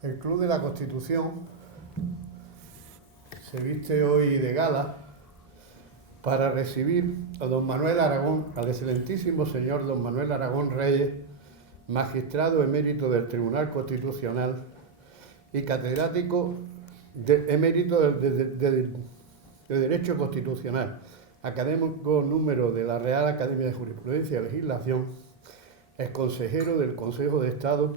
El Club de la Constitución se viste hoy de gala para recibir a don Manuel Aragón, al excelentísimo señor don Manuel Aragón Reyes, magistrado emérito del Tribunal Constitucional y catedrático emérito de Derecho Constitucional, académico número de la Real Academia de Jurisprudencia y Legislación, ex consejero del Consejo de Estado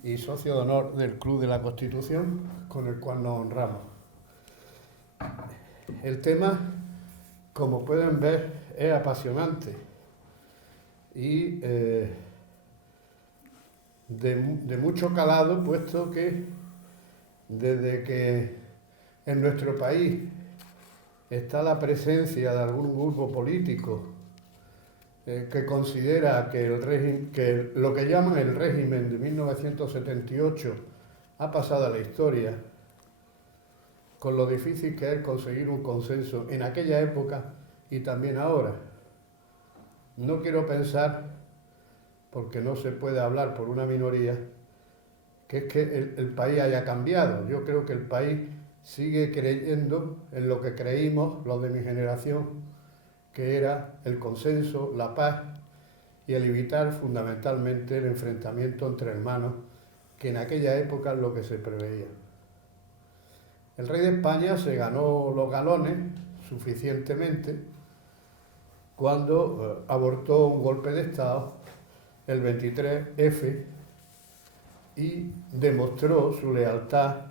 y socio de honor del Club de la Constitución, con el cual nos honramos. El tema, como pueden ver, es apasionante y de mucho calado, puesto que desde que en nuestro país está la presencia de algún grupo político que considera que lo que llaman el régimen de 1978 ha pasado a la historia, con lo difícil que es conseguir un consenso en aquella época y también ahora. No quiero pensar, porque no se puede hablar por una minoría, que es que el país haya cambiado. Yo creo que el país sigue creyendo en lo que creímos los de mi generación, que era el consenso, la paz y el evitar fundamentalmente el enfrentamiento entre hermanos, que en aquella época es lo que se preveía. El rey de España se ganó los galones suficientemente cuando abortó un golpe de Estado, el 23F, y demostró su lealtad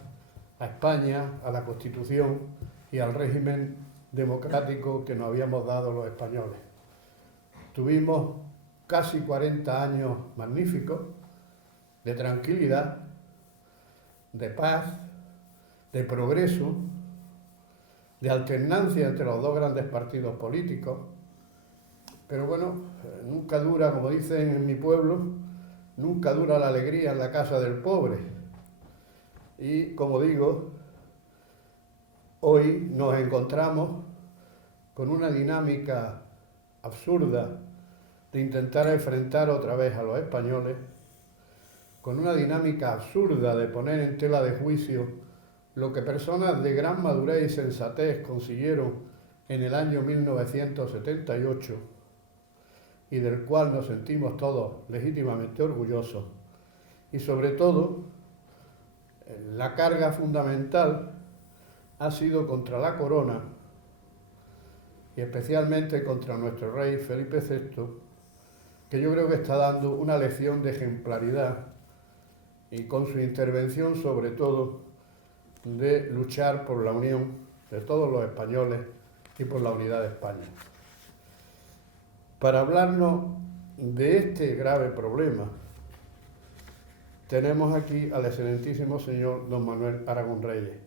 a España, a la Constitución y al régimen democrático que nos habíamos dado los españoles. Tuvimos casi 40 años magníficos de tranquilidad, de paz, de progreso, de alternancia entre los dos grandes partidos políticos, pero bueno, nunca dura, como dicen en mi pueblo, nunca dura la alegría en la casa del pobre. Y como digo, hoy nos encontramos con una dinámica absurda de intentar enfrentar otra vez a los españoles, con una dinámica absurda de poner en tela de juicio lo que personas de gran madurez y sensatez consiguieron en el año 1978 y del cual nos sentimos todos legítimamente orgullosos. Y sobre todo, la carga fundamental ha sido contra la corona y especialmente contra nuestro rey Felipe VI, que yo creo que está dando una lección de ejemplaridad y con su intervención sobre todo de luchar por la unión de todos los españoles y por la unidad de España. Para hablarnos de este grave problema, tenemos aquí al excelentísimo señor don Manuel Aragón Reyes,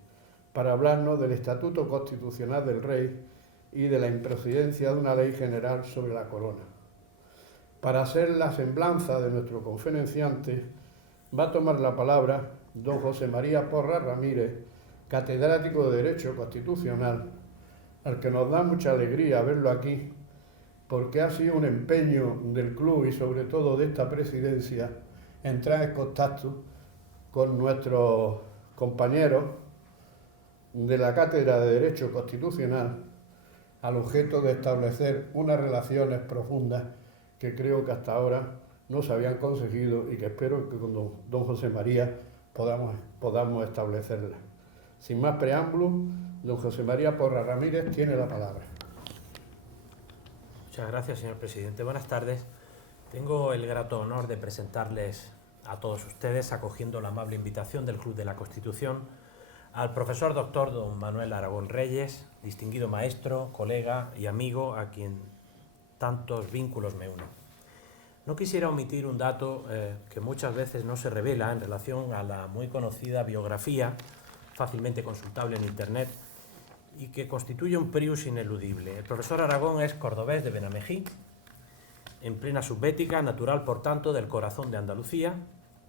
para hablarnos del Estatuto Constitucional del Rey y de la improcederncia de una ley general sobre la corona. Para hacer la semblanza de nuestro conferenciante, va a tomar la palabra don José María Porra Ramírez, catedrático de Derecho Constitucional, al que nos da mucha alegría verlo aquí, porque ha sido un empeño del club y sobre todo de esta presidencia entrar en contacto con nuestros compañeros de la Cátedra de Derecho Constitucional al objeto de establecer unas relaciones profundas que creo que hasta ahora no se habían conseguido y que espero que con don José María podamos establecerlas. Sin más preámbulo, don José María Porra Ramírez tiene la palabra. Muchas gracias, señor presidente. Buenas tardes. Tengo el grato honor de presentarles a todos ustedes, acogiendo la amable invitación del Club de la Constitución, al profesor doctor don Manuel Aragón Reyes, distinguido maestro, colega y amigo a quien tantos vínculos me unen. No quisiera omitir un dato que muchas veces no se revela en relación a la muy conocida biografía, fácilmente consultable en Internet, y que constituye un prius ineludible. El profesor Aragón es cordobés de Benamejí, en plena subbética, natural por tanto del corazón de Andalucía,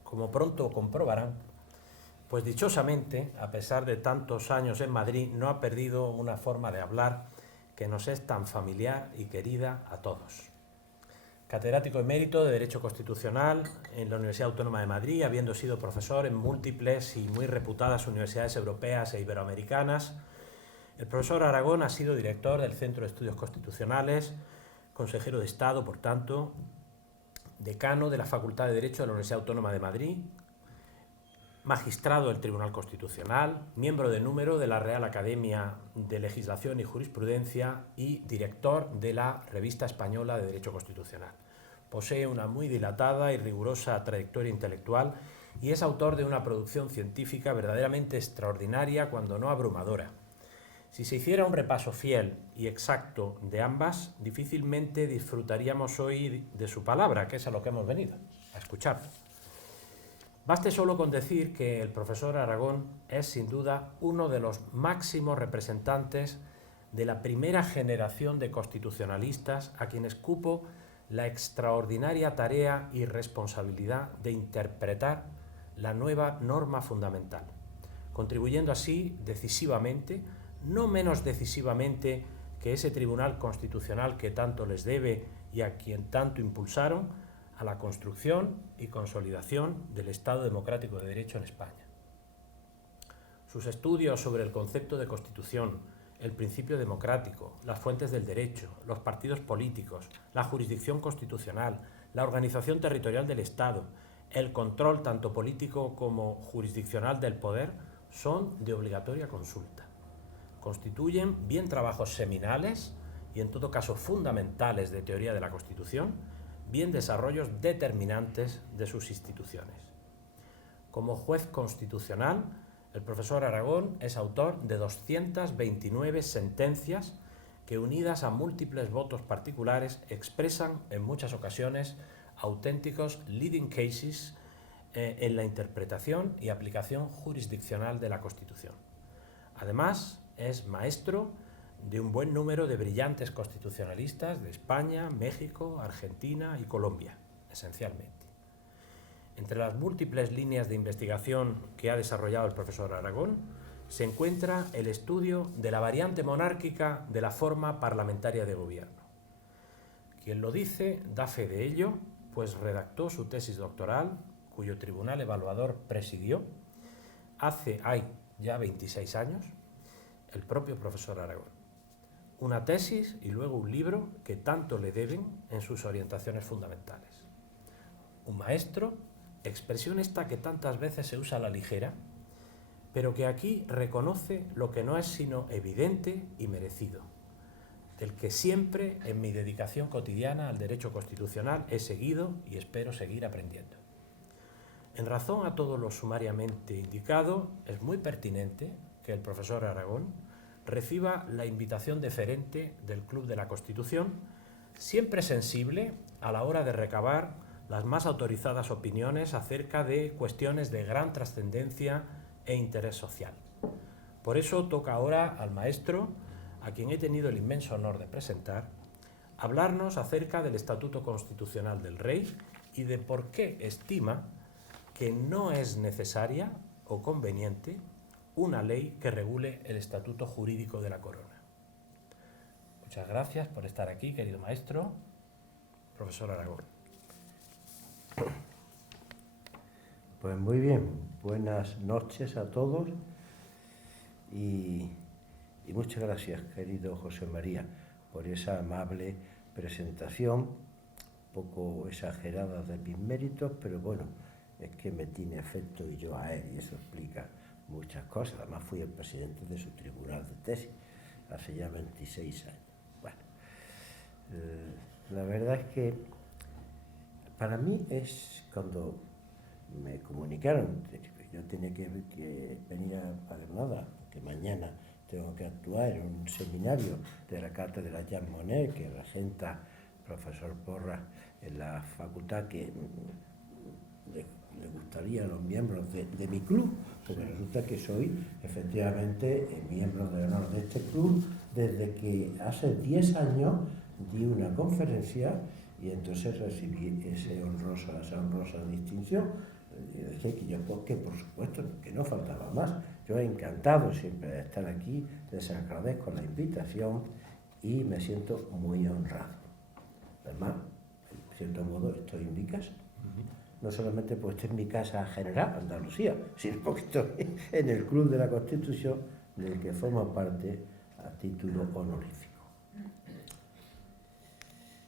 como pronto comprobarán, pues dichosamente, a pesar de tantos años en Madrid, no ha perdido una forma de hablar que nos es tan familiar y querida a todos. catedrático emérito de Derecho Constitucional en la Universidad Autónoma de Madrid, habiendo sido profesor en múltiples y muy reputadas universidades europeas e iberoamericanas. El profesor Aragón ha sido director del Centro de Estudios Constitucionales, consejero de Estado, por tanto, decano de la Facultad de Derecho de la Universidad Autónoma de Madrid, magistrado del Tribunal Constitucional, miembro de número de la Real Academia de Legislación y Jurisprudencia y director de la Revista Española de Derecho Constitucional. Posee una muy dilatada y rigurosa trayectoria intelectual y es autor de una producción científica verdaderamente extraordinaria, cuando no abrumadora. Si se hiciera un repaso fiel y exacto de ambas, difícilmente disfrutaríamos hoy de su palabra, que es a lo que hemos venido, a escucharlo. Baste solo con decir que el profesor Aragón es sin duda uno de los máximos representantes de la primera generación de constitucionalistas a quienes cupo la extraordinaria tarea y responsabilidad de interpretar la nueva norma fundamental, contribuyendo así decisivamente, no menos decisivamente que ese Tribunal Constitucional que tanto les debe y a quien tanto impulsaron, a la construcción y consolidación del Estado democrático de Derecho en España. Sus estudios sobre el concepto de Constitución, el principio democrático, las fuentes del derecho, los partidos políticos, la jurisdicción constitucional, la organización territorial del Estado, el control tanto político como jurisdiccional del poder, son de obligatoria consulta. Constituyen bien trabajos seminales y en todo caso fundamentales de teoría de la Constitución, bien desarrollos determinantes de sus instituciones. Como juez constitucional, el profesor Aragón es autor de 229 sentencias que, unidas a múltiples votos particulares, expresan en muchas ocasiones auténticos leading cases en la interpretación y aplicación jurisdiccional de la Constitución. Además, es maestro de un buen número de brillantes constitucionalistas de España, México, Argentina y Colombia, esencialmente. Entre las múltiples líneas de investigación que ha desarrollado el profesor Aragón, se encuentra el estudio de la variante monárquica de la forma parlamentaria de gobierno. Quien lo dice da fe de ello, pues redactó su tesis doctoral, cuyo tribunal evaluador presidió, hace ya 26 años, el propio profesor Aragón. Una tesis y luego un libro que tanto le deben en sus orientaciones fundamentales. Un maestro, expresión esta que tantas veces se usa a la ligera, pero que aquí reconoce lo que no es sino evidente y merecido, del que siempre en mi dedicación cotidiana al derecho constitucional he seguido y espero seguir aprendiendo. En razón a todo lo sumariamente indicado, es muy pertinente que el profesor Aragón reciba la invitación deferente del Club de la Constitución, siempre sensible a la hora de recabar las más autorizadas opiniones acerca de cuestiones de gran trascendencia e interés social. Por eso toca ahora al maestro, a quien he tenido el inmenso honor de presentar, hablarnos acerca del Estatuto Constitucional del Rey y de por qué estima que no es necesaria o conveniente una ley que regule el estatuto jurídico de la corona. Muchas gracias por estar aquí, querido maestro, profesor Aragón. Pues muy bien, buenas noches a todos y muchas gracias, querido José María, por esa amable presentación, un poco exagerada de mis méritos, pero bueno, es que me tiene afecto y yo a él, y eso explica muchas cosas. Además fui el presidente de su tribunal de tesis hace ya 26 años. Bueno, la verdad es que para mí es cuando me comunicaron que yo tenía que venir a Granada, que mañana tengo que actuar en un seminario de la cátedra Jean Monnet que regenta el profesor Porras en la facultad que le gustaría a los miembros de mi club, porque resulta que soy efectivamente miembro de honor de este club desde que hace 10 años di una conferencia y entonces recibí esa honrosa distinción. Y decía que yo, porque por supuesto que no faltaba más. Yo he encantado siempre de estar aquí, les agradezco la invitación y me siento muy honrado. Además, cierto modo, estoy en mi casa. No solamente porque estoy en mi casa general, Andalucía, sino porque estoy en el Club de la Constitución, del que formo parte a título honorífico.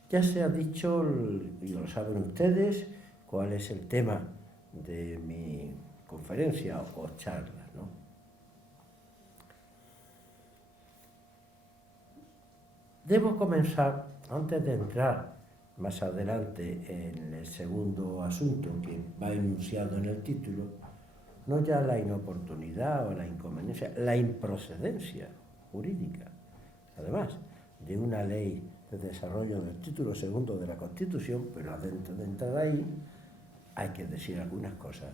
Ya se ha dicho, y lo saben ustedes, cuál es el tema de mi conferencia o charla, ¿no? Debo comenzar, antes de entrar más adelante en el segundo asunto que va enunciado en el título, no ya la inoportunidad o la inconveniencia, la improcedencia jurídica, además de una ley de desarrollo del título segundo de la Constitución, pero antes de entrar ahí hay que decir algunas cosas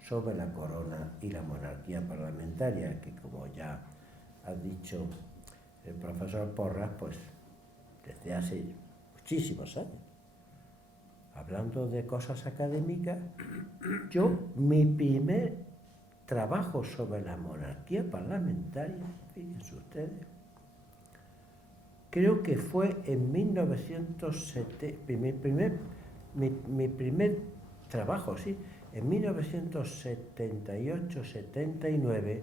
sobre la corona y la monarquía parlamentaria, que como ya ha dicho el profesor Porras, pues desde hace muchísimos años. Hablando de cosas académicas, mi primer trabajo sobre la monarquía parlamentaria, fíjense ustedes, creo que fue en 1970, mi primer trabajo, sí, en 1978-79,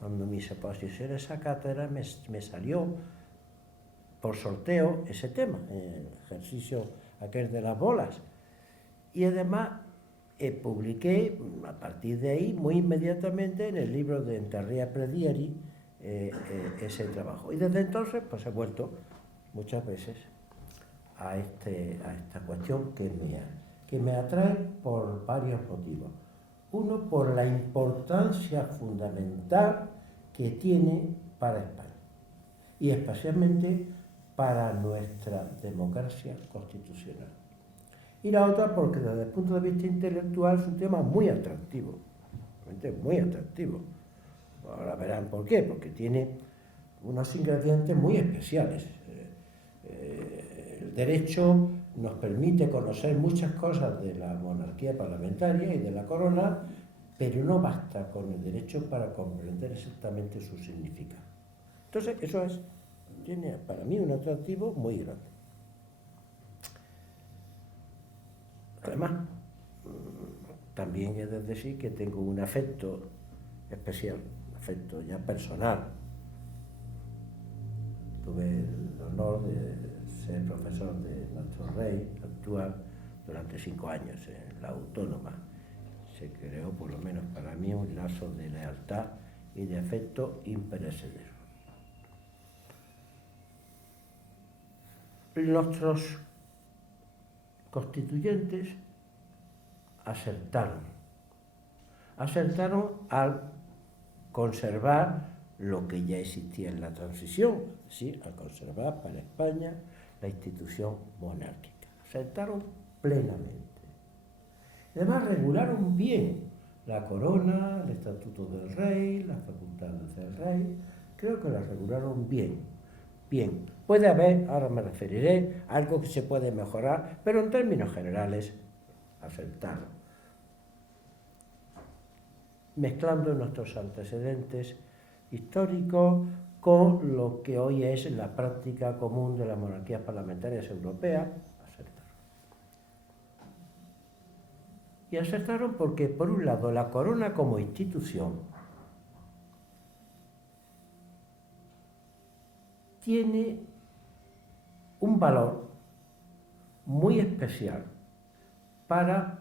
cuando mis oposiciones a cátedra me salió por sorteo ese tema, el ejercicio aquel de las bolas. Y además publiqué a partir de ahí, muy inmediatamente, en el libro de Enterria Predieri, ese trabajo. Y desde entonces pues he vuelto muchas veces a esta cuestión que es mía, que me atrae por varios motivos. Uno, por la importancia fundamental que tiene para España y especialmente para nuestra democracia constitucional. Y la otra, porque desde el punto de vista intelectual es un tema muy atractivo, realmente muy atractivo. Ahora verán por qué, porque tiene unos ingredientes muy especiales. El derecho nos permite conocer muchas cosas de la monarquía parlamentaria y de la corona, pero no basta con el derecho para comprender exactamente su significado. Entonces, eso tiene para mí un atractivo muy grande. Además, también he de decir que tengo un afecto especial, un afecto ya personal. Tuve el honor de ser profesor de nuestro rey actual durante 5 años en la Autónoma. Se creó, por lo menos para mí, un lazo de lealtad y de afecto imperecedero. Nuestros constituyentes acertaron al conservar lo que ya existía en la transición, ¿sí? Al conservar para España la institución monárquica. Acertaron plenamente. Además, regularon bien la corona, el estatuto del rey, las facultades del rey. Creo que las regularon bien. Bien, puede haber, ahora me referiré, algo que se puede mejorar, pero en términos generales, acertaron. Mezclando nuestros antecedentes históricos con lo que hoy es la práctica común de las monarquías parlamentarias europeas, acertaron. Y acertaron porque, por un lado, la corona como institución tiene un valor muy especial para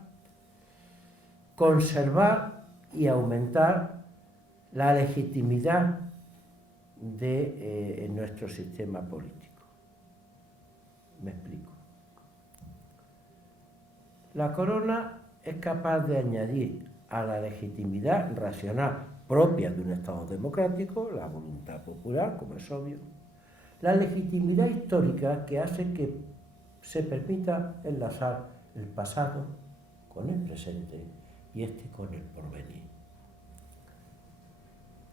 conservar y aumentar la legitimidad de nuestro sistema político. Me explico. La corona es capaz de añadir a la legitimidad racional propia de un Estado democrático, la voluntad popular, como es obvio, la legitimidad histórica que hace que se permita enlazar el pasado con el presente y este con el porvenir,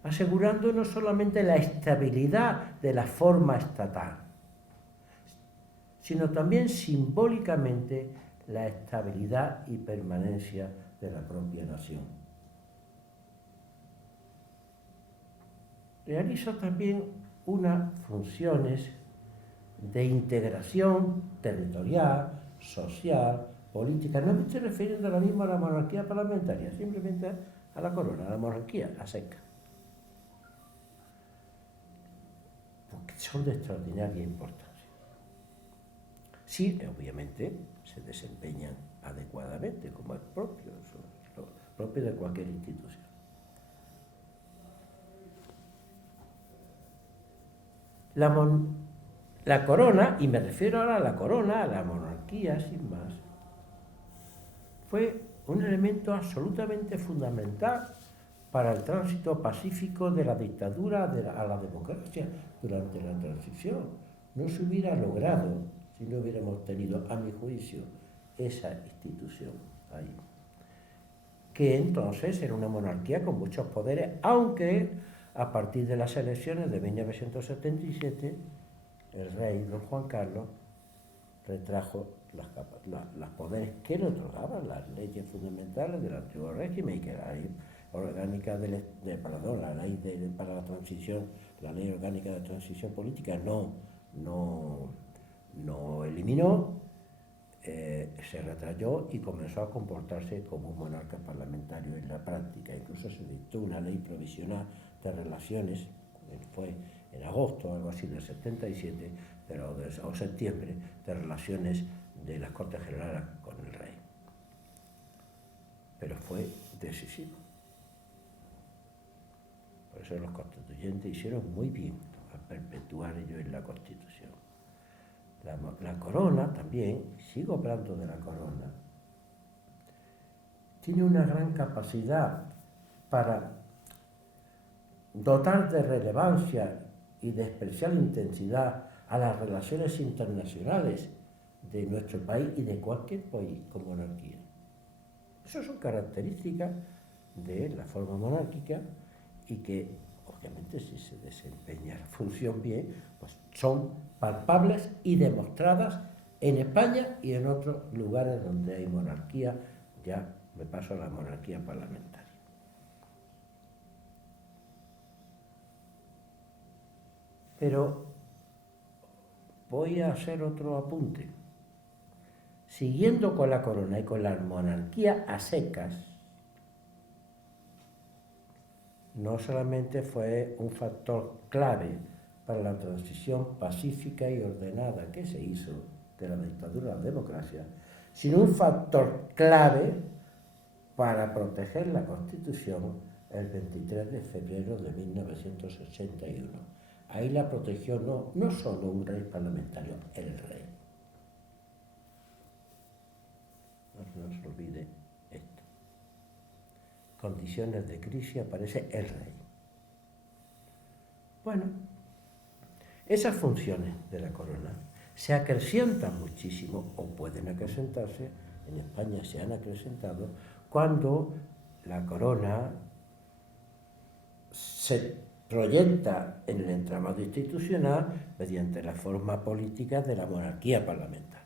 asegurando no solamente la estabilidad de la forma estatal, sino también simbólicamente la estabilidad y permanencia de la propia nación. Realiza también unas funciones de integración territorial, social, política. No me estoy refiriendo ahora mismo a la monarquía parlamentaria, simplemente a la corona, a la monarquía, a seca. Porque son de extraordinaria importancia. Sí, obviamente, se desempeñan adecuadamente, como es propio, lo propio de cualquier institución. La corona, y me refiero ahora a la corona, a la monarquía, sin más, fue un elemento absolutamente fundamental para el tránsito pacífico de la dictadura a la democracia durante la transición. No se hubiera logrado si no hubiéramos tenido, a mi juicio, esa institución ahí. Que entonces era una monarquía con muchos poderes, aunque a partir de las elecciones de 1977, el rey don Juan Carlos retrajo los poderes que le otorgaban las leyes fundamentales del antiguo régimen, y que la ley orgánica para la transición, la ley orgánica de transición política no eliminó, se retrayó y comenzó a comportarse como un monarca parlamentario en la práctica. Incluso se dictó una ley provisional de relaciones, fue en agosto, algo así, del 77, o septiembre, de relaciones de las Cortes Generales con el rey. Pero fue decisivo. Por eso los constituyentes hicieron muy bien a perpetuar ello en la Constitución. La corona también, sigo hablando de la corona, tiene una gran capacidad para dotar de relevancia y de especial intensidad a las relaciones internacionales de nuestro país y de cualquier país con monarquía. Esas son características de la forma monárquica y que, obviamente, si se desempeña la función bien, pues son palpables y demostradas en España y en otros lugares donde hay monarquía. Ya me paso a la monarquía parlamentaria. Pero voy a hacer otro apunte. Siguiendo con la corona y con la monarquía a secas, no solamente fue un factor clave para la transición pacífica y ordenada que se hizo de la dictadura a la democracia, sino un factor clave para proteger la Constitución el 23 de febrero de 1981. Ahí la protegió no solo un rey parlamentario, el rey. No se olvide esto. Condiciones de crisis aparece el rey. Bueno, esas funciones de la corona se acrecientan muchísimo, o pueden acrecentarse, en España se han acrecentado, cuando la corona se proyecta en el entramado institucional mediante la forma política de la monarquía parlamentaria.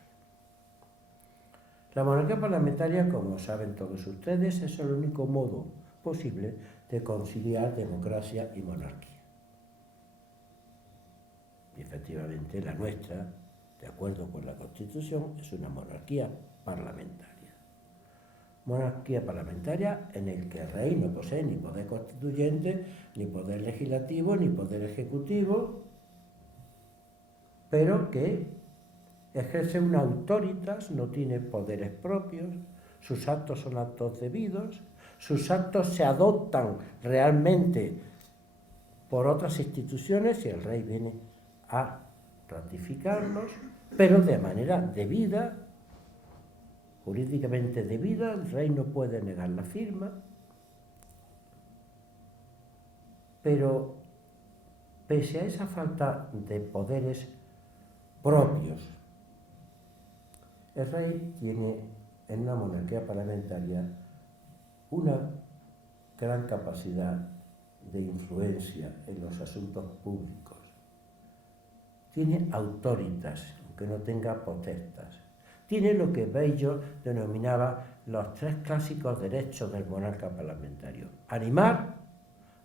La monarquía parlamentaria, como saben todos ustedes, es el único modo posible de conciliar democracia y monarquía. Y efectivamente la nuestra, de acuerdo con la Constitución, es una monarquía parlamentaria. Monarquía parlamentaria en el que el rey no posee ni poder constituyente, ni poder legislativo, ni poder ejecutivo, pero que ejerce una autoritas, no tiene poderes propios, sus actos son actos debidos, sus actos se adoptan realmente por otras instituciones y el rey viene a ratificarlos, pero de manera debida, jurídicamente debida. El rey no puede negar la firma, pero pese a esa falta de poderes propios, el rey tiene en una monarquía parlamentaria una gran capacidad de influencia en los asuntos públicos. Tiene autoritas, aunque no tenga potestas. Tiene lo que Bello denominaba los 3 clásicos derechos del monarca parlamentario: animar,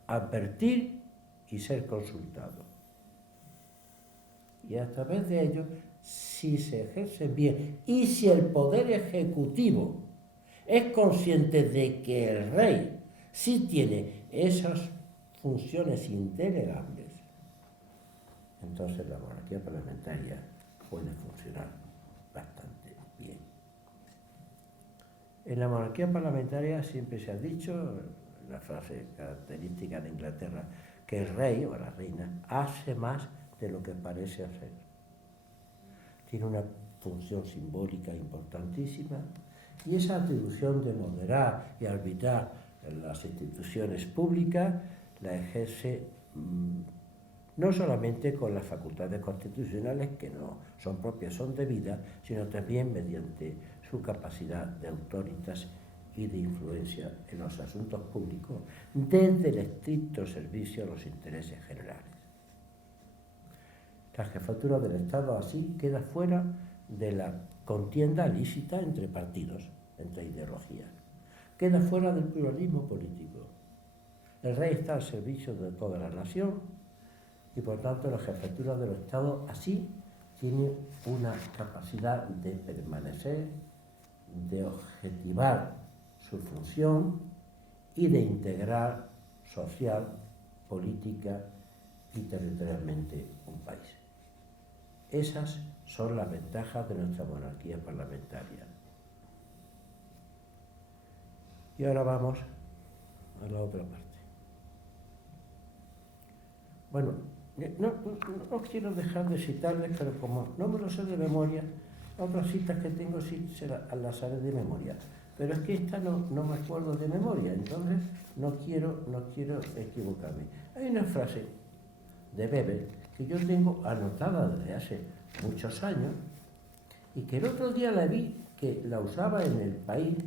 advertir y ser consultado. Y a través de ello si se ejercen bien y si el poder ejecutivo es consciente de que el rey sí tiene esas funciones indelegables, entonces la monarquía parlamentaria puede funcionar bastante bien. En la monarquía parlamentaria siempre se ha dicho, la frase característica de Inglaterra, que el rey o la reina hace más de lo que parece hacer. Tiene una función simbólica importantísima y esa atribución de moderar y arbitrar en las instituciones públicas la ejerce no solamente con las facultades constitucionales, que no son propias, son debidas, sino también mediante su capacidad de autoritas y de influencia en los asuntos públicos, desde el estricto servicio a los intereses generales. La jefatura del Estado así queda fuera de la contienda lícita entre partidos, entre ideologías. Queda fuera del pluralismo político. El rey está al servicio de toda la nación y por tanto la jefatura del Estado así tiene una capacidad de permanecer, de objetivar su función y de integrar social, política y territorialmente un país. Esas son las ventajas de nuestra monarquía parlamentaria. Y ahora vamos a la otra parte. Bueno, no quiero dejar de citarles, pero como no me lo sé de memoria, otras citas que tengo sí las haré de memoria. Pero es que esta no me acuerdo de memoria, entonces no quiero equivocarme. Hay una frase de Weber que yo tengo anotada desde hace muchos años y que el otro día la vi que la usaba en El País,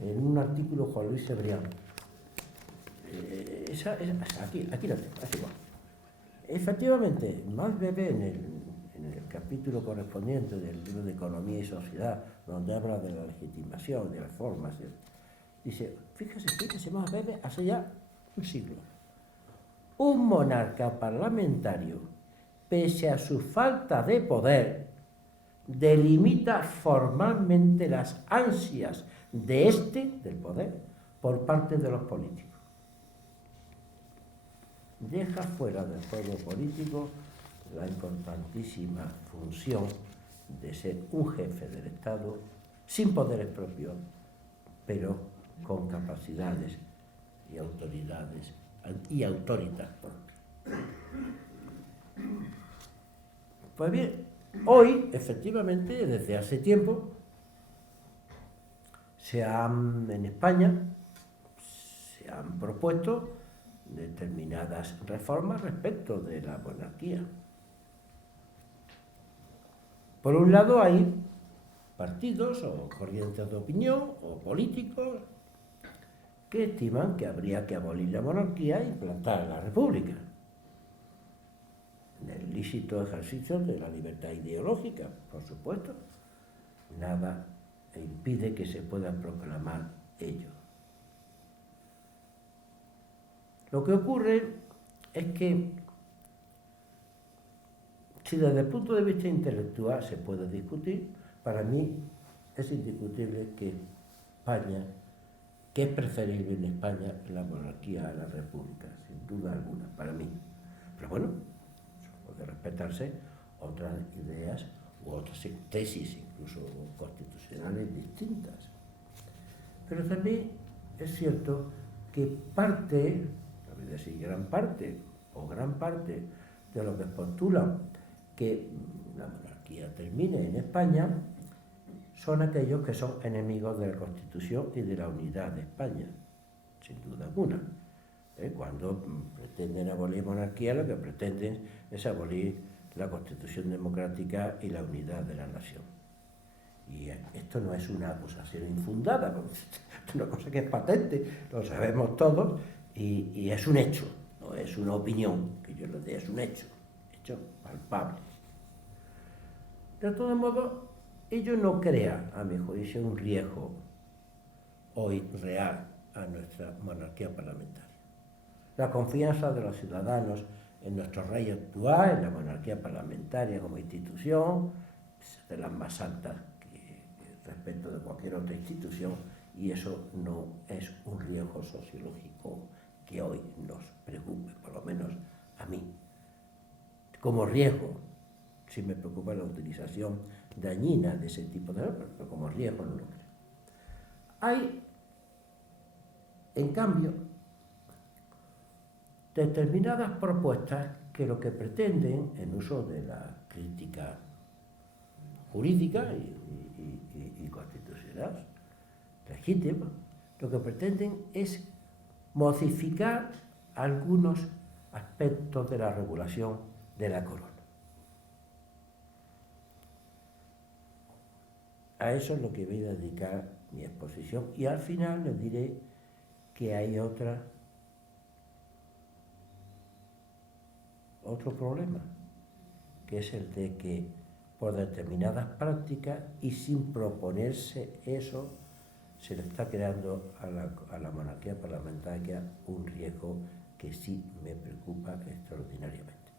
en un artículo Juan Luis Cebrián. Aquí la tengo, así va. Efectivamente, Max Weber en el capítulo correspondiente del libro de Economía y Sociedad, donde habla de la legitimación, de las formas, dice, fíjese Max Weber hace ya un siglo. Un monarca parlamentario, pese a su falta de poder, delimita formalmente las ansias del poder, por parte de los políticos. Deja fuera del juego político la importantísima función de ser un jefe del Estado sin poderes propios, pero con capacidades y autoridades y autoritas propias. Pues bien, hoy, efectivamente, desde hace tiempo, en España se han propuesto determinadas reformas respecto de la monarquía. Por un lado hay partidos o corrientes de opinión o políticos que estiman que habría que abolir la monarquía e implantar la república, en el lícito ejercicio de la libertad ideológica, por supuesto. Nada impide que se pueda proclamar ello. Lo que ocurre es que, si desde el punto de vista intelectual se puede discutir, para mí es indiscutible que es preferible en España la monarquía a la república, sin duda alguna, para mí. Pero bueno, puede respetarse otras ideas u otras tesis, incluso constitucionales distintas. Pero también es cierto que parte, no voy a decir gran parte de lo que postulan que la monarquía termine en España son aquellos que son enemigos de la Constitución y de la unidad de España, sin duda alguna. Cuando pretenden abolir monarquía, lo que pretenden es abolir la Constitución democrática y la unidad de la nación. Y esto no es una acusación infundada, es una cosa que es patente, lo sabemos todos, y es un hecho, no es una opinión que yo les dé, es un hecho palpable. De todos modos, ello no crea, a mi juicio, un riesgo hoy real a nuestra monarquía parlamentaria. La confianza de los ciudadanos en nuestro rey actual, en la monarquía parlamentaria como institución, de las más altas respecto de cualquier otra institución, y eso no es un riesgo sociológico que hoy nos preocupe, por lo menos a mí. Como riesgo, sí me preocupa la utilización dañina de ese tipo de armas, pero como riesgo no lo creo. Hay, en cambio, determinadas propuestas que lo que pretenden, en uso de la crítica jurídica y constitucional legítima, lo que pretenden es modificar algunos aspectos de la regulación de la corona. A eso es lo que voy a dedicar mi exposición, y al final les diré que hay otro problema, que es el de que por determinadas prácticas y sin proponerse eso, se le está creando a la monarquía parlamentaria un riesgo que sí me preocupa extraordinariamente.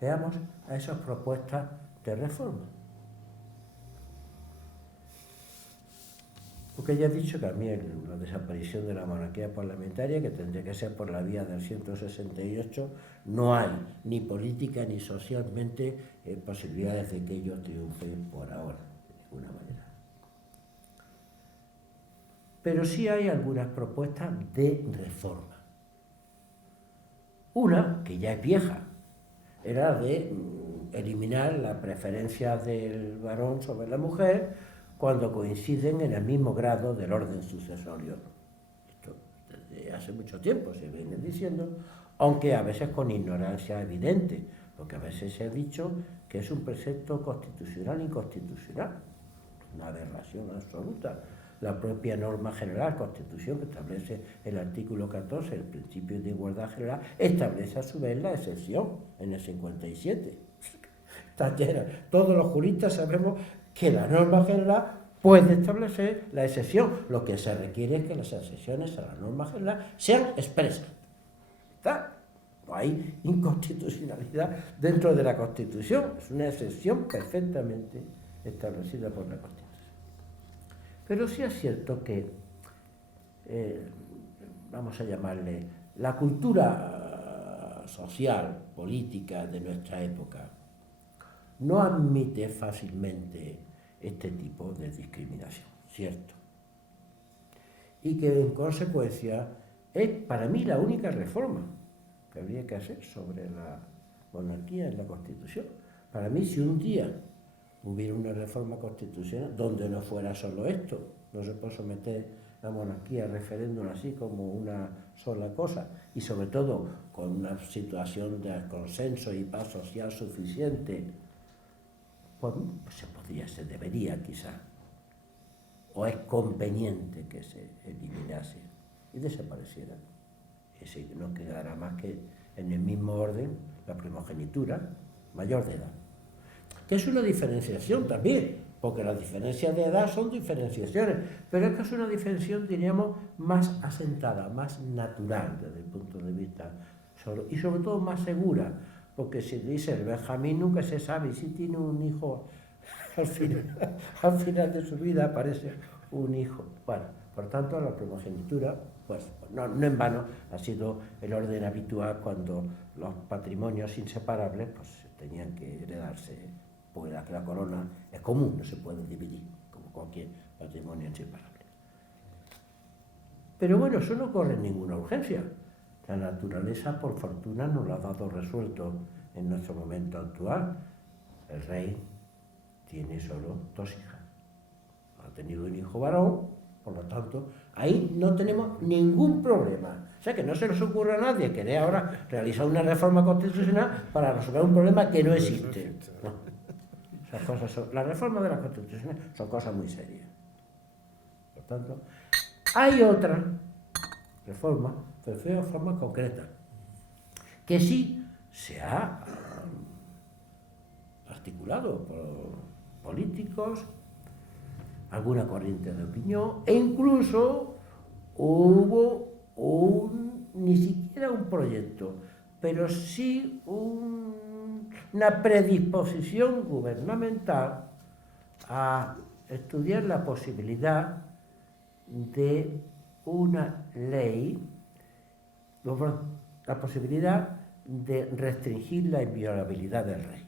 Veamos a esas propuestas de reforma. Porque ya he dicho que a mí la desaparición de la monarquía parlamentaria, que tendría que ser por la vía del 168, no hay ni política ni socialmente posibilidades de que ello triunfe por ahora, de ninguna manera. Pero sí hay algunas propuestas de reforma. Una, que ya es vieja, era de eliminar la preferencia del varón sobre la mujer cuando coinciden en el mismo grado del orden sucesorio. Esto desde hace mucho tiempo se viene diciendo, aunque a veces con ignorancia evidente, porque a veces se ha dicho que es un precepto constitucional inconstitucional, una aberración absoluta. La propia norma general, Constitución, que establece el artículo 14, el principio de igualdad general, establece a su vez la excepción en el 57. Está llena. Todos los juristas sabemos que la norma general puede establecer la excepción. Lo que se requiere es que las excepciones a la norma general sean expresas. ¿Está? No hay inconstitucionalidad dentro de la Constitución. Es una excepción perfectamente establecida por la Constitución. Pero sí es cierto que, vamos a llamarle, la cultura social, política de nuestra época no admite fácilmente este tipo de discriminación, ¿cierto? Y que en consecuencia es para mí la única reforma que habría que hacer sobre la monarquía en la Constitución. Para mí, si un día hubiera una reforma constitucional donde no fuera solo esto, no se puede someter la monarquía a referéndum así como una sola cosa, y sobre todo con una situación de consenso y paz social suficiente, pues se debería quizá, o es conveniente que se eliminase y desapareciera. Ese no quedará más que en el mismo orden la primogenitura mayor de edad. Que es una diferenciación también, porque las diferencias de edad son diferenciaciones, pero es que es una diferenciación, diríamos, más asentada, más natural desde el punto de vista y sobre todo más segura, porque si dice el Benjamín nunca se sabe si tiene un hijo, al final de su vida aparece un hijo. Bueno, por tanto, la primogenitura, pues no en vano, ha sido el orden habitual cuando los patrimonios inseparables pues tenían que heredarse, porque la corona es común, no se puede dividir, como cualquier patrimonio inseparable. Pero bueno, eso no corre ninguna urgencia. La naturaleza, por fortuna, nos lo ha dado resuelto en nuestro momento actual. El rey tiene solo 2 hijas. Ha tenido un hijo varón, por lo tanto, ahí no tenemos ningún problema. O sea, que no se nos ocurra a nadie querer ahora realizar una reforma constitucional para resolver un problema que no existe. No. Esas cosas la reforma de la Constitución son cosas muy serias. Por tanto, hay otra reforma, pero de forma concreta, que sí se ha articulado por políticos, alguna corriente de opinión, e incluso hubo ni siquiera un proyecto, pero sí una predisposición gubernamental a estudiar la posibilidad de una ley, la posibilidad de restringir la inviolabilidad del rey.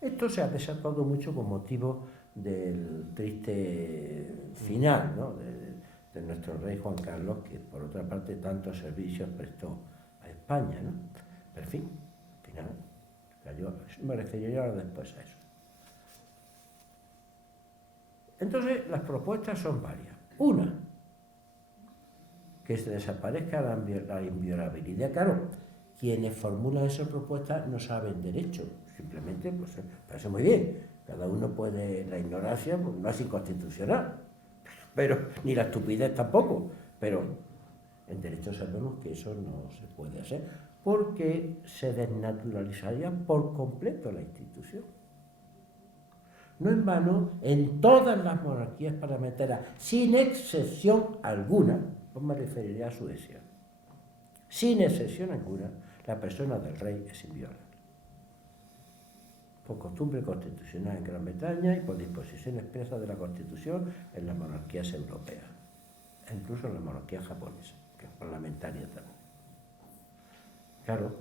Esto se ha desatado mucho con motivo del triste final, ¿no?, de nuestro rey Juan Carlos, que por otra parte tantos servicios prestó a España, ¿no? Pero en fin, al final cayó. Me referiré ahora después a eso. Entonces, las propuestas son varias. Una, que se desaparezca la inviolabilidad. Claro, quienes formulan esas propuestas no saben derecho, simplemente, pues, parece muy bien. Cada uno puede, la ignorancia pues, no es inconstitucional, pero ni la estupidez tampoco. Pero en derecho sabemos que eso no se puede hacer, porque se desnaturalizaría por completo la institución. No en vano, en todas las monarquías parlamentarias, sin excepción alguna, pues me referiré a Suecia, sin excepción alguna, la persona del rey es inviolable. Por costumbre constitucional en Gran Bretaña y por disposición expresa de la Constitución en las monarquías europeas, e incluso en la monarquía japonesa, que es parlamentaria también. Claro,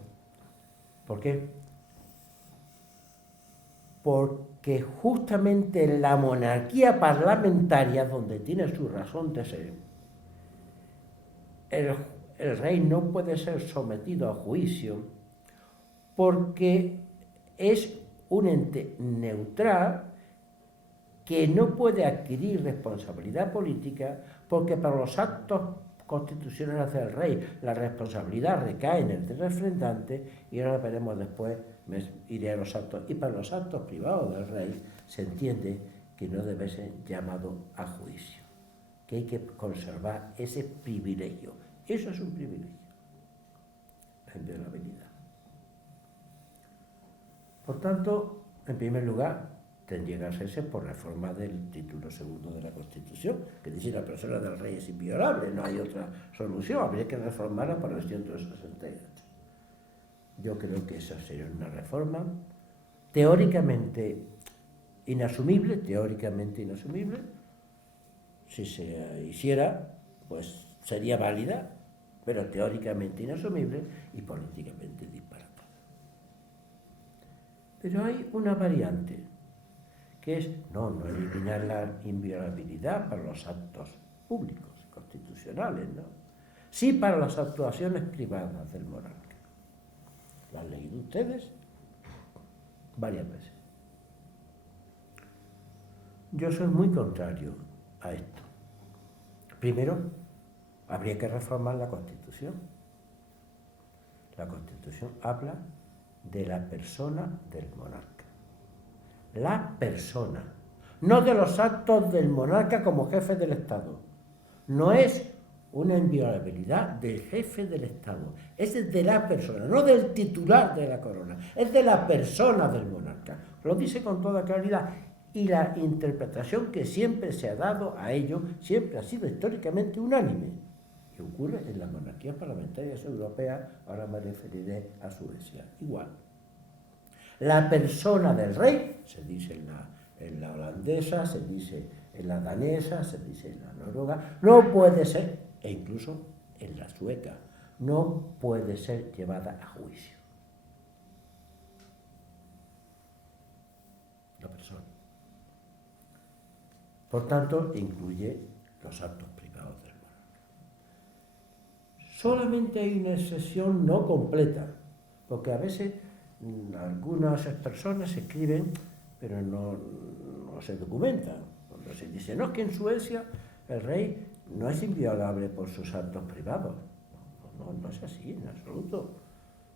¿por qué? Porque justamente en la monarquía parlamentaria, donde tiene su razón de ser, el rey no puede ser sometido a juicio porque es un ente neutral que no puede adquirir responsabilidad política, porque para los actos constitucionales del rey la responsabilidad recae en el del refrendante, y ahora veremos después, iré a los actos, y para los actos privados del rey se entiende que no debe ser llamado a juicio, que hay que conservar ese privilegio. Eso es un privilegio, la inviolabilidad. Por tanto, en primer lugar, tendría que hacerse por reforma del título segundo de la Constitución, que dice la persona del rey es inviolable, no hay otra solución, habría que reformarla por el 168. Yo creo que esa sería una reforma teóricamente inasumible, si se hiciera, pues sería válida, pero teóricamente inasumible y políticamente disparatada. Pero hay una variante, que es no eliminar la inviolabilidad para los actos públicos, constitucionales, ¿no? Sí para las actuaciones privadas del monarca. ¿Lo han leído ustedes? Varias veces. Yo soy muy contrario a esto. Primero, habría que reformar la Constitución. La Constitución habla de la persona del monarca. La persona, no de los actos del monarca como jefe del Estado. No es una inviolabilidad del jefe del Estado, es de la persona, no del titular de la corona, es de la persona del monarca. Lo dice con toda claridad, y la interpretación que siempre se ha dado a ello siempre ha sido históricamente unánime. Y ocurre en las monarquías parlamentarias europeas, ahora me referiré a Suecia, igual. La persona del rey, se dice en la holandesa, se dice en la danesa, se dice en la noruega, no puede ser, e incluso en la sueca, no puede ser llevada a juicio. La persona. Por tanto, incluye los actos privados del monarca. Solamente hay una excepción no completa, porque a veces algunas personas escriben, pero no se documentan. Cuando se dice, no, es que en Suecia el rey no es inviolable por sus actos privados. No es así, en absoluto.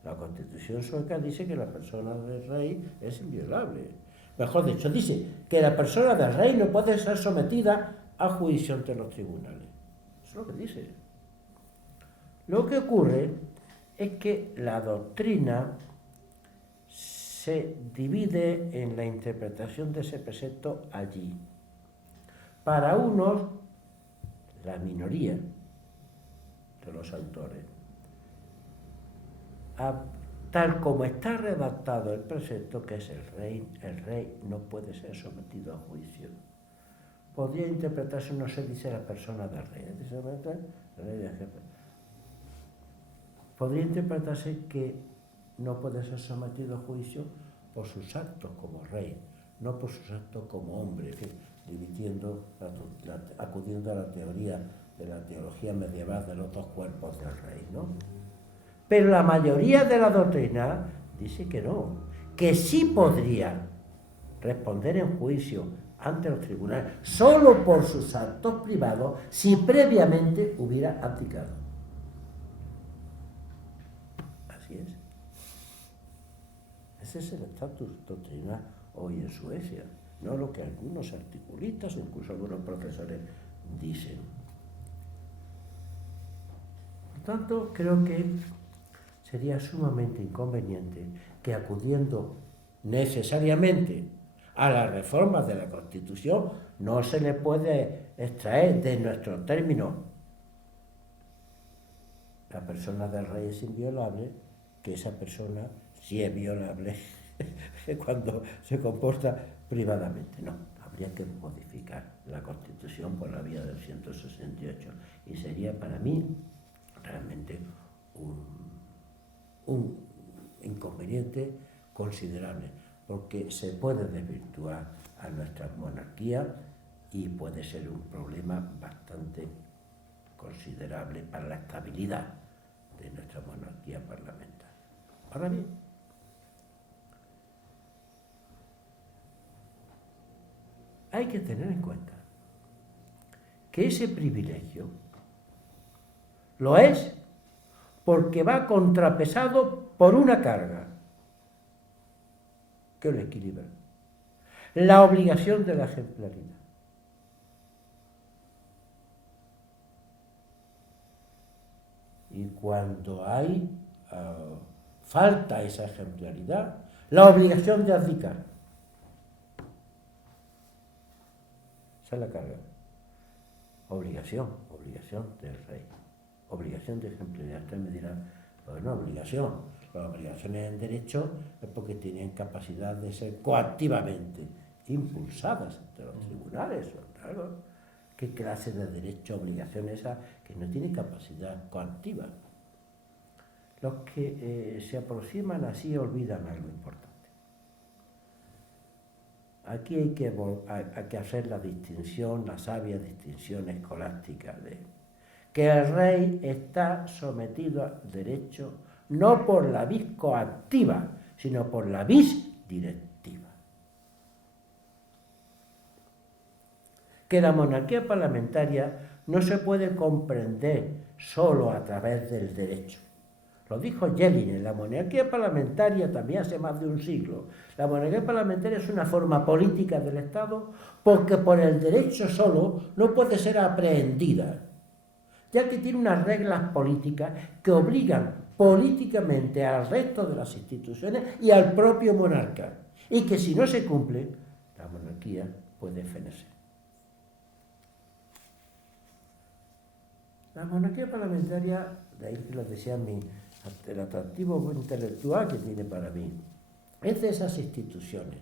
La Constitución sueca dice que la persona del rey es inviolable. Mejor dicho, dice que la persona del rey no puede ser sometida a juicio ante los tribunales. Eso es lo que dice. Lo que ocurre es que la doctrina se divide en la interpretación de ese precepto allí. Para unos, la minoría de los autores, tal como está redactado el precepto, que es el rey no puede ser sometido a juicio. Podría interpretarse, no se dice la persona del rey, podría interpretarse que no puede ser sometido a juicio por sus actos como rey, no por sus actos como hombre, en fin, acudiendo a la teoría de la teología medieval de los dos cuerpos del rey, ¿no? Pero la mayoría de la doctrina dice que no, que sí podría responder en juicio ante los tribunales solo por sus actos privados si previamente hubiera abdicado. Así es. Ese es el estatus doctrinal hoy en Suecia, no lo que algunos articulistas o incluso algunos profesores dicen. Por tanto, creo que sería sumamente inconveniente que acudiendo necesariamente a las reformas de la Constitución no se le puede extraer de nuestros términos la persona del rey es inviolable, que esa persona sí es violable cuando se comporta privadamente. No, habría que modificar la Constitución por la vía del 168 y sería para mí realmente un inconveniente considerable, porque se puede desvirtuar a nuestra monarquía y puede ser un problema bastante considerable para la estabilidad de nuestra monarquía parlamentaria. Ahora bien, hay que tener en cuenta que ese privilegio lo es porque va contrapesado por una carga que lo equilibra. La obligación de la ejemplaridad. Y cuando hay falta esa ejemplaridad, la obligación de abdicar. Esa es la carga. Obligación del rey. Obligación de ejemplaridad. Usted me dirá, bueno, obligación. Las obligaciones en derecho es porque tienen capacidad de ser coactivamente impulsadas ante los tribunales. Claro. ¿Qué clase de derecho, obligación esa que no tiene capacidad coactiva? Los que se aproximan así olvidan algo importante. Aquí hay que hacer la distinción, la sabia distinción escolástica de que el rey está sometido a derecho no por la vis coactiva, sino por la vis directiva. Que la monarquía parlamentaria no se puede comprender solo a través del derecho. Lo dijo Jellinek, la monarquía parlamentaria también hace más de un siglo. La monarquía parlamentaria es una forma política del Estado porque por el derecho solo no puede ser aprehendida, ya que tiene unas reglas políticas que obligan políticamente al resto de las instituciones y al propio monarca, y que si no se cumple, la monarquía puede fenecer. La monarquía parlamentaria, de ahí que lo decía el atractivo intelectual que tiene para mí, es de esas instituciones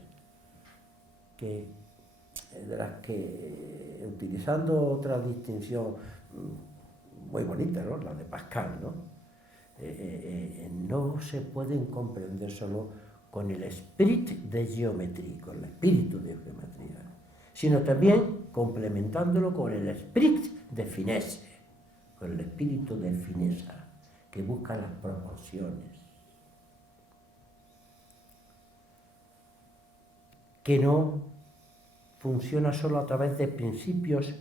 de las que, utilizando otra distinción muy bonita, ¿no?, la de Pascal, ¿no?, no se pueden comprender solo con el espíritu de geometría, con el espíritu de geometría, sino también complementándolo con el espíritu de finesse, con el espíritu de fineza, que busca las proporciones, que no funciona solo a través de principios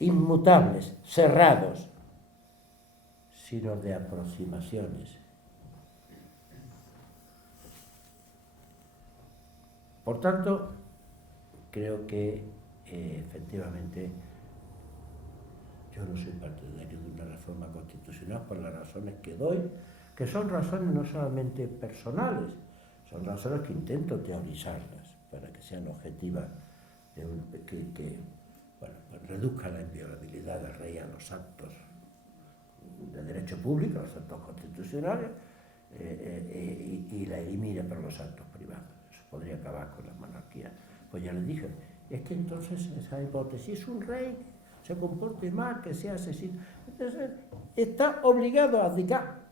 inmutables, cerrados, sino de aproximaciones. Por tanto, creo que efectivamente yo no soy partidario de una reforma constitucional por las razones que doy, que son razones no solamente personales, son razones que intento teorizarlas para que sean objetivas, que reduzca la inviolabilidad del rey a los actos de derecho público, a los actos constitucionales, y la elimine para los actos privados. Eso podría acabar con la monarquía. Pues ya les dije, es que entonces esa hipótesis, un rey se comporte mal, que sea asesino, entonces está obligado a abdicar.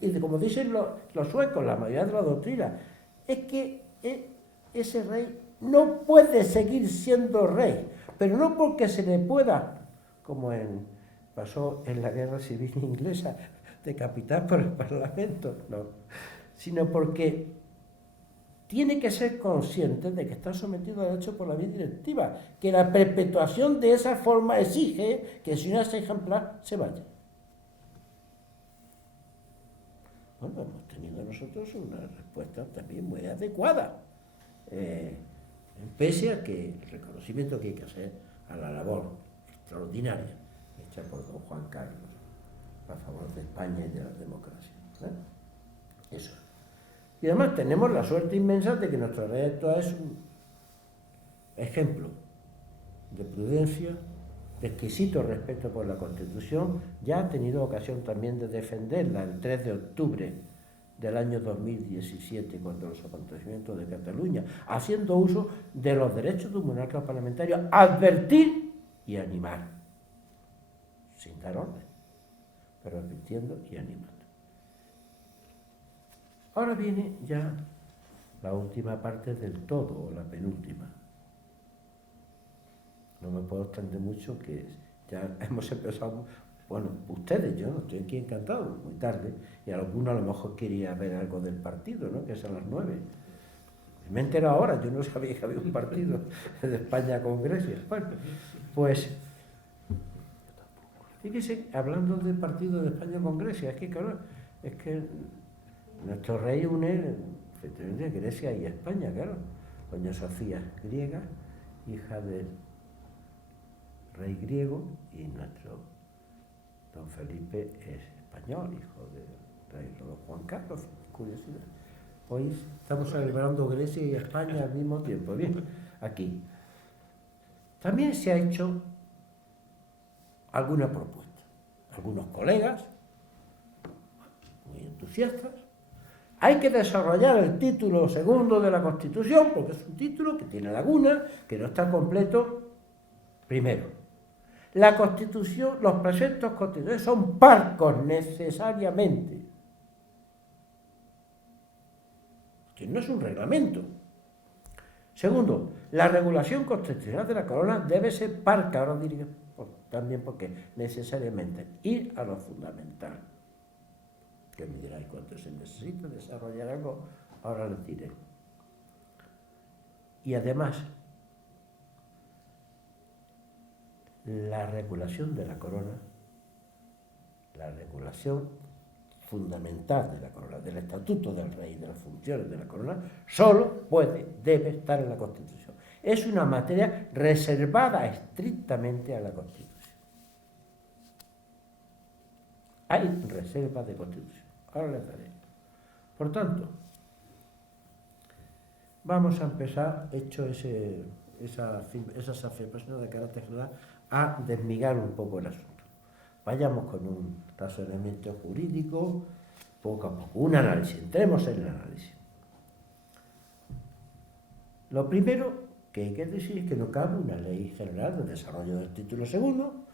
Y como dicen los suecos, la mayoría de la doctrina, es que ese rey no puede seguir siendo rey, pero no porque se le pueda, como pasó en la guerra civil inglesa, decapitar por el Parlamento, no, sino porque tiene que ser consciente de que está sometido al derecho por la vía directiva, que la perpetuación de esa forma exige que si no es ejemplar, se vaya. Bueno, hemos tenido nosotros una respuesta también muy adecuada, pese a que el reconocimiento que hay que hacer a la labor extraordinaria hecha por don Juan Carlos a favor de España y de la democracia. Eso. Y además tenemos la suerte inmensa de que nuestro rey actual es un ejemplo de prudencia, de exquisito respeto por la Constitución. Ya ha tenido ocasión también de defenderla el 3 de octubre del año 2017, cuando los acontecimientos de Cataluña, haciendo uso de los derechos de un monarca parlamentario, advertir y animar, sin dar orden, pero advirtiendo y animando. Ahora viene ya la última parte del todo, o la penúltima. No me puedo extender mucho, que ya hemos empezado, bueno, ustedes, yo no estoy aquí encantado, muy tarde, y alguno a lo mejor quería ver algo del partido, ¿no?, que es a las 9. Me he enterado ahora, yo no sabía que había un partido de España con Grecia. Bueno, pues, fíjese, hablando del partido de España con Grecia, es que, claro, es que nuestro rey une efectivamente Grecia y España, claro. Doña Sofía, griega, hija del rey griego, y nuestro don Felipe es español, hijo del rey don Juan Carlos. Curiosidad. Hoy estamos celebrando Grecia y España al mismo tiempo. Bien, aquí. También se ha hecho alguna propuesta. Algunos colegas, muy entusiastas, hay que desarrollar el título segundo de la Constitución, porque es un título que tiene lagunas, que no está completo. Primero, la Constitución, los preceptos constitucionales son parcos necesariamente, que no es un reglamento. Segundo, la regulación constitucional de la corona debe ser parca, ahora diré también porque necesariamente ir a lo fundamental. Que me diráis cuánto se necesita desarrollar algo, ahora les diré. Y además, la regulación de la corona, la regulación fundamental de la corona, del estatuto del rey, de las funciones de la corona, solo debe estar en la Constitución. Es una materia reservada estrictamente a la Constitución. Hay reserva de Constitución. Ahora les daré. Por tanto, vamos a empezar, hecho esas afirmaciones de carácter general, a desmigar un poco el asunto. Vayamos con un razonamiento jurídico, poco a poco, un análisis, entremos en el análisis. Lo primero que hay que decir es que no cabe una ley general de desarrollo del título segundo.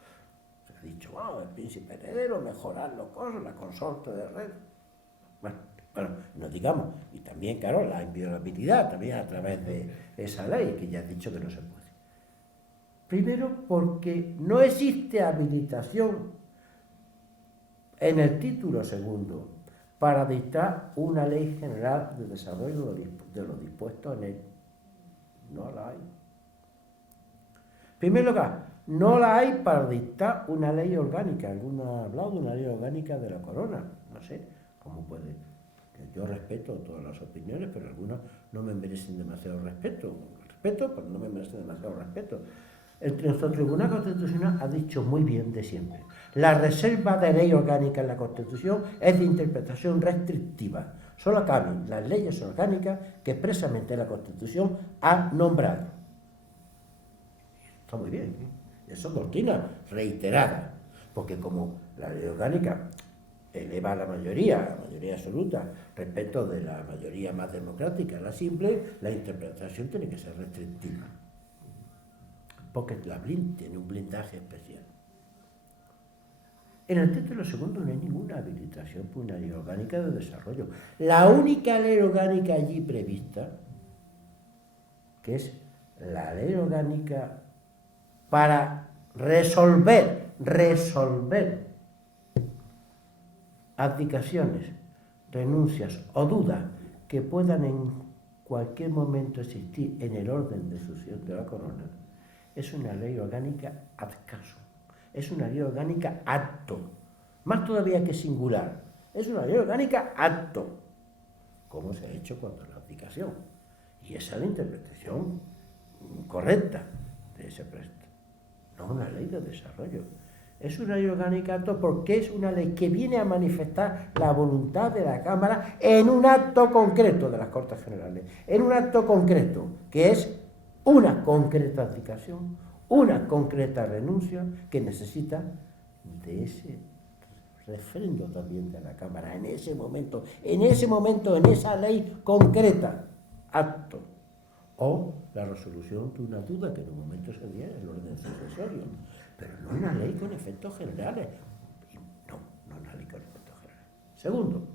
Se ha dicho, wow, el príncipe heredero, mejorar los cosas, la consorte de rey. Bueno, no digamos, y también, claro, la inviolabilidad también a través de esa ley, que ya he dicho que no se puede. Primero, porque no existe habilitación en el título segundo para dictar una ley general de desarrollo de lo dispuesto en él. No la hay. En primer lugar, no la hay para dictar una ley orgánica. Alguno ha hablado de una ley orgánica de la corona. No sé cómo puede. Yo respeto todas las opiniones, pero algunas no me merecen demasiado respeto. Respeto, pero no me merecen demasiado respeto. Nuestro Tribunal Constitucional ha dicho muy bien de siempre. La reserva de ley orgánica en la Constitución es de interpretación restrictiva. Solo caben las leyes orgánicas que expresamente la Constitución ha nombrado. Está muy bien, ¿eh? Eso es doctrina reiterada, porque como la ley orgánica eleva a la mayoría absoluta, respecto de la mayoría más democrática, la simple, la interpretación tiene que ser restrictiva, porque la BLIN tiene un blindaje especial. En el título segundo no hay ninguna habilitación por una ley orgánica de desarrollo. La única ley orgánica allí prevista, que es la ley orgánica para resolver abdicaciones, renuncias o dudas que puedan en cualquier momento existir en el orden de sucesión de la corona, es una ley orgánica ad caso, es una ley orgánica acto, más todavía que singular, es una ley orgánica acto, como se ha hecho contra la abdicación. Y esa es la interpretación correcta de ese precepto, no una ley de desarrollo. Es una ley orgánica acto porque es una ley que viene a manifestar la voluntad de la Cámara en un acto concreto de las Cortes Generales, en un acto concreto, que es una concreta abdicación, una concreta renuncia que necesita de ese refrendo también de la Cámara, en ese momento, en esa ley concreta, acto, o la resolución de una duda que en un momento se diera en el orden sucesorio, pero no una ley con efectos generales. No una ley con efectos generales. Segundo,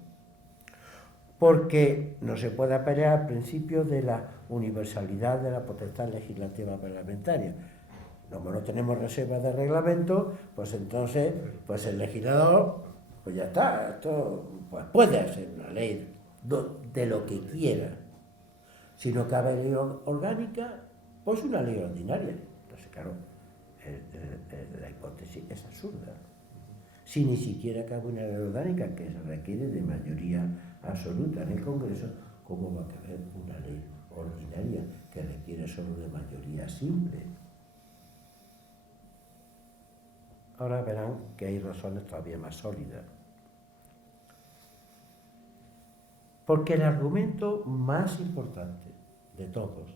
porque no se puede apelar al principio de la universalidad de la potestad legislativa parlamentaria. Como no tenemos reservas de reglamento, pues entonces, pues el legislador, pues ya está, esto pues puede hacer una ley de lo que quiera. Si no cabe ley orgánica, pues una ley ordinaria. Entonces, claro, la hipótesis es absurda. Si ni siquiera cabe una ley orgánica que se requiere de mayoría absoluta en el Congreso, ¿cómo va a caber una ley ordinaria que requiere solo de mayoría simple? Ahora verán que hay razones todavía más sólidas. Porque el argumento más importante de todos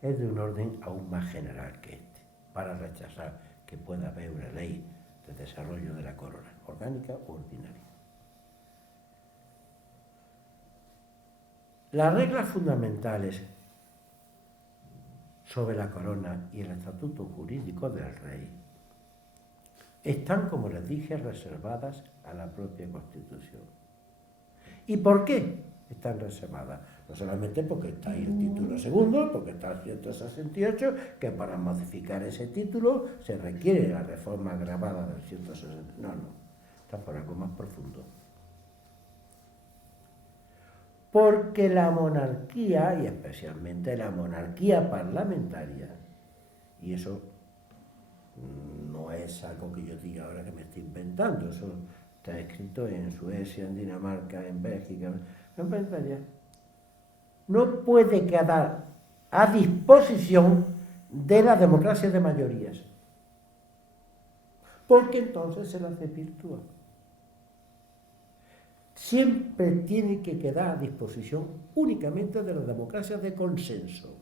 es de un orden aún más general que este, para rechazar que pueda haber una ley de desarrollo de la corona, orgánica u ordinaria. Las reglas fundamentales sobre la corona y el estatuto jurídico del rey están, como les dije, reservadas a la propia Constitución. ¿Y por qué están reservadas? No solamente porque está ahí el título segundo, porque está el 168, que para modificar ese título se requiere la reforma agravada del 160. No, está por algo más profundo. Porque la monarquía, y especialmente la monarquía parlamentaria, y eso no es algo que yo diga ahora que me estoy inventando, eso está escrito en Suecia, en Dinamarca, en Bélgica, en Italia, no puede quedar a disposición de la democracia de mayorías, porque entonces se las desvirtúa. Siempre tiene que quedar a disposición únicamente de la democracia de consenso,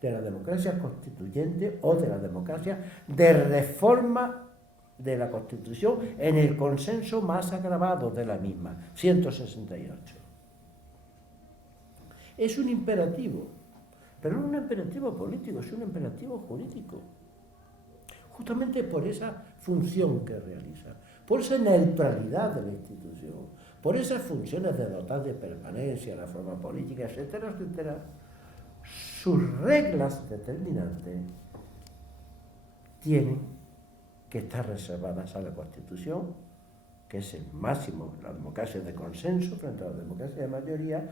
de la democracia constituyente o de la democracia de reforma de la Constitución en el consenso más agravado de la misma, 168. Es un imperativo, pero no un imperativo político, es un imperativo jurídico. Justamente por esa función que realiza, por esa neutralidad de la institución, por esas funciones de dotar de permanencia, la forma política, etcétera, etcétera, sus reglas determinantes tienen que estar reservadas a la Constitución, que es el máximo, la democracia de consenso frente a la democracia de mayoría,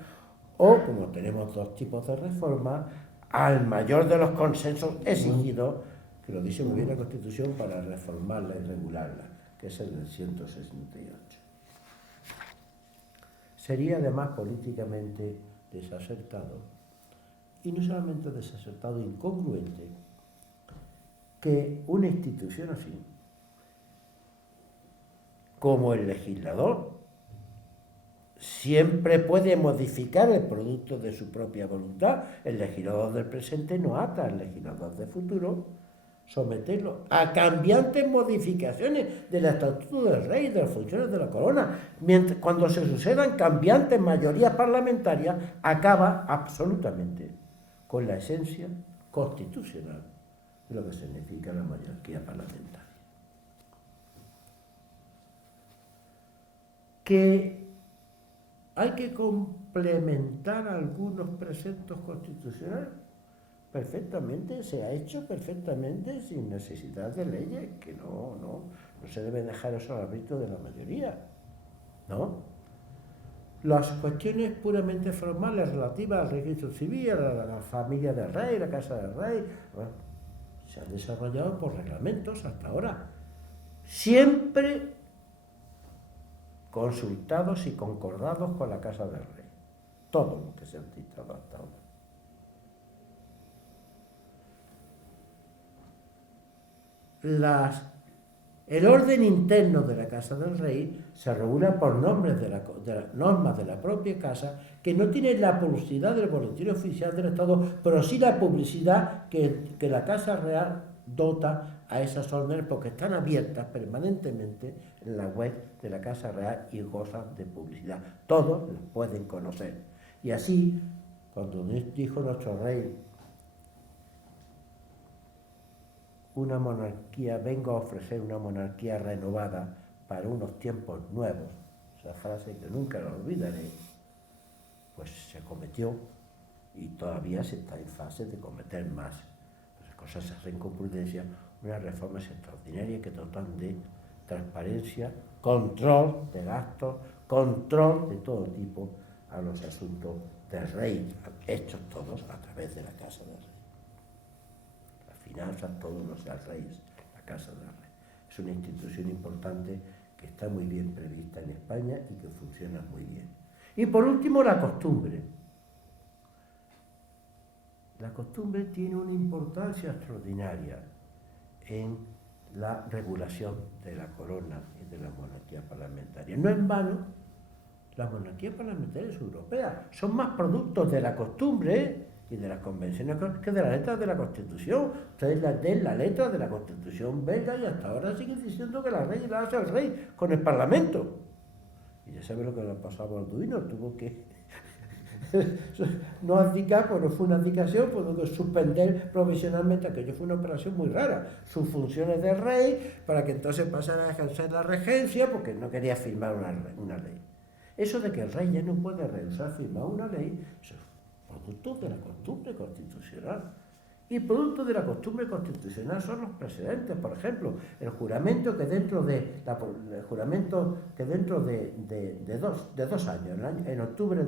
o, como tenemos dos tipos de reforma, al mayor de los consensos exigidos, que lo dice muy bien la Constitución, para reformarla y regularla, que es el del 168. Sería además políticamente desacertado, y no solamente desacertado, incongruente, que una institución así, como el legislador, siempre puede modificar el producto de su propia voluntad. El legislador del presente no ata al legislador del futuro someterlo a cambiantes modificaciones del estatuto del rey, de las funciones de la corona. Cuando se sucedan cambiantes mayorías parlamentarias, acaba absolutamente con la esencia constitucional de lo que significa la monarquía parlamentaria. Que hay que complementar algunos preceptos constitucionales. Perfectamente, se ha hecho perfectamente sin necesidad de leyes, que no se debe dejar eso al arbitrio de la mayoría, ¿no? Las cuestiones puramente formales relativas al registro civil, a la familia del rey, la casa del rey, bueno, se han desarrollado por reglamentos hasta ahora, siempre consultados y concordados con la casa del rey, todo lo que se ha dictado hasta ahora. El orden interno de la Casa del Rey se regula por normas de la propia Casa, que no tienen la publicidad del boletín oficial del Estado, pero sí la publicidad que la Casa Real dota a esas órdenes, porque están abiertas permanentemente en la web de la Casa Real y gozan de publicidad. Todos las pueden conocer. Y así, cuando dijo nuestro rey, una monarquía, vengo a ofrecer una monarquía renovada para unos tiempos nuevos, esa frase que nunca la olvidaré, pues se cometió y todavía se está en fase de cometer más. Las cosas se hacen con prudencia, unas reformas extraordinarias que dotan de transparencia, control de gastos, control de todo tipo a los asuntos del rey, hechos todos a través de la Casa del Rey. Finanzas, todos los reyes, la Casa del Rey. Es una institución importante que está muy bien prevista en España y que funciona muy bien. Y por último, la costumbre. La costumbre tiene una importancia extraordinaria en la regulación de la corona y de la monarquía parlamentaria. No en vano, las monarquías parlamentarias europeas son más productos de la costumbre y de las convenciones que de la letra de la Constitución. Ustedes leen la letra de la Constitución belga y hasta ahora siguen diciendo que la ley la hace el rey con el Parlamento. Y ya sabe lo que le pasó a Balduino, tuvo que no abdicar, pues no fue una abdicación, tuvo que suspender provisionalmente, aquello fue una operación muy rara, sus funciones de rey, para que entonces pasara a ejercer la regencia, porque no quería firmar una ley. Eso de que el rey ya no puede rehusar firmar una ley, eso producto de la costumbre constitucional. Y producto de la costumbre constitucional son los precedentes. Por ejemplo, el juramento que dentro de 2 años, en octubre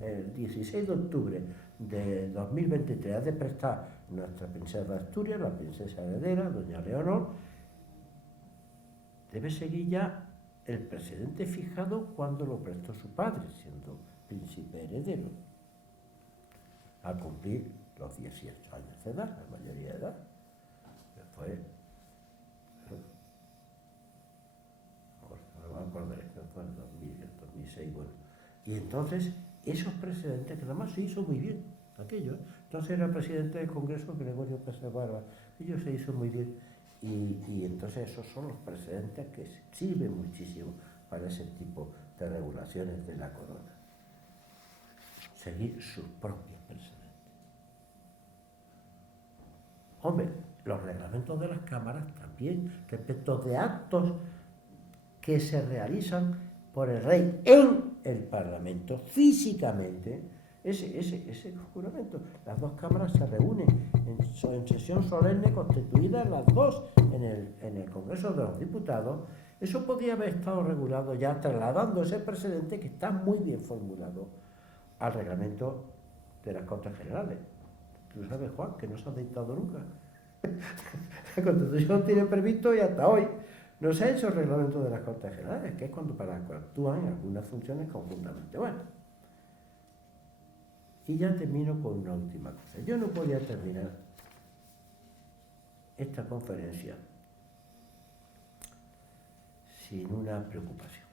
el 16 de octubre de 2023, ha de prestar nuestra princesa de Asturias, la princesa heredera, doña Leonor, debe seguir ya el precedente fijado cuando lo prestó su padre, siendo príncipe heredero, al cumplir los 18 años de edad, la mayoría de edad. Después, no me acordaré, fue en 2006, bueno. Y entonces, esos precedentes, que además se hizo muy bien, aquello, entonces era presidente del Congreso Gregorio Pérez Barba, ello se hizo muy bien, y entonces esos son los precedentes que sirven muchísimo para ese tipo de regulaciones de la corona. Seguir sus propios precedentes. Hombre, los reglamentos de las cámaras también, respecto de actos que se realizan por el rey en el Parlamento, físicamente, ese juramento, las dos cámaras se reúnen en sesión solemne constituida las dos en el Congreso de los Diputados. Eso podía haber estado regulado ya, trasladando ese precedente que está muy bien formulado al reglamento de las Cortes Generales. Tú sabes, Juan, que no se ha dictado nunca. La Constitución tiene previsto y hasta hoy no se ha hecho el reglamento de las Cortes Generales, que es cuando actúan en algunas funciones conjuntamente. Bueno, y ya termino con una última cosa. Yo no podía terminar esta conferencia sin una preocupación.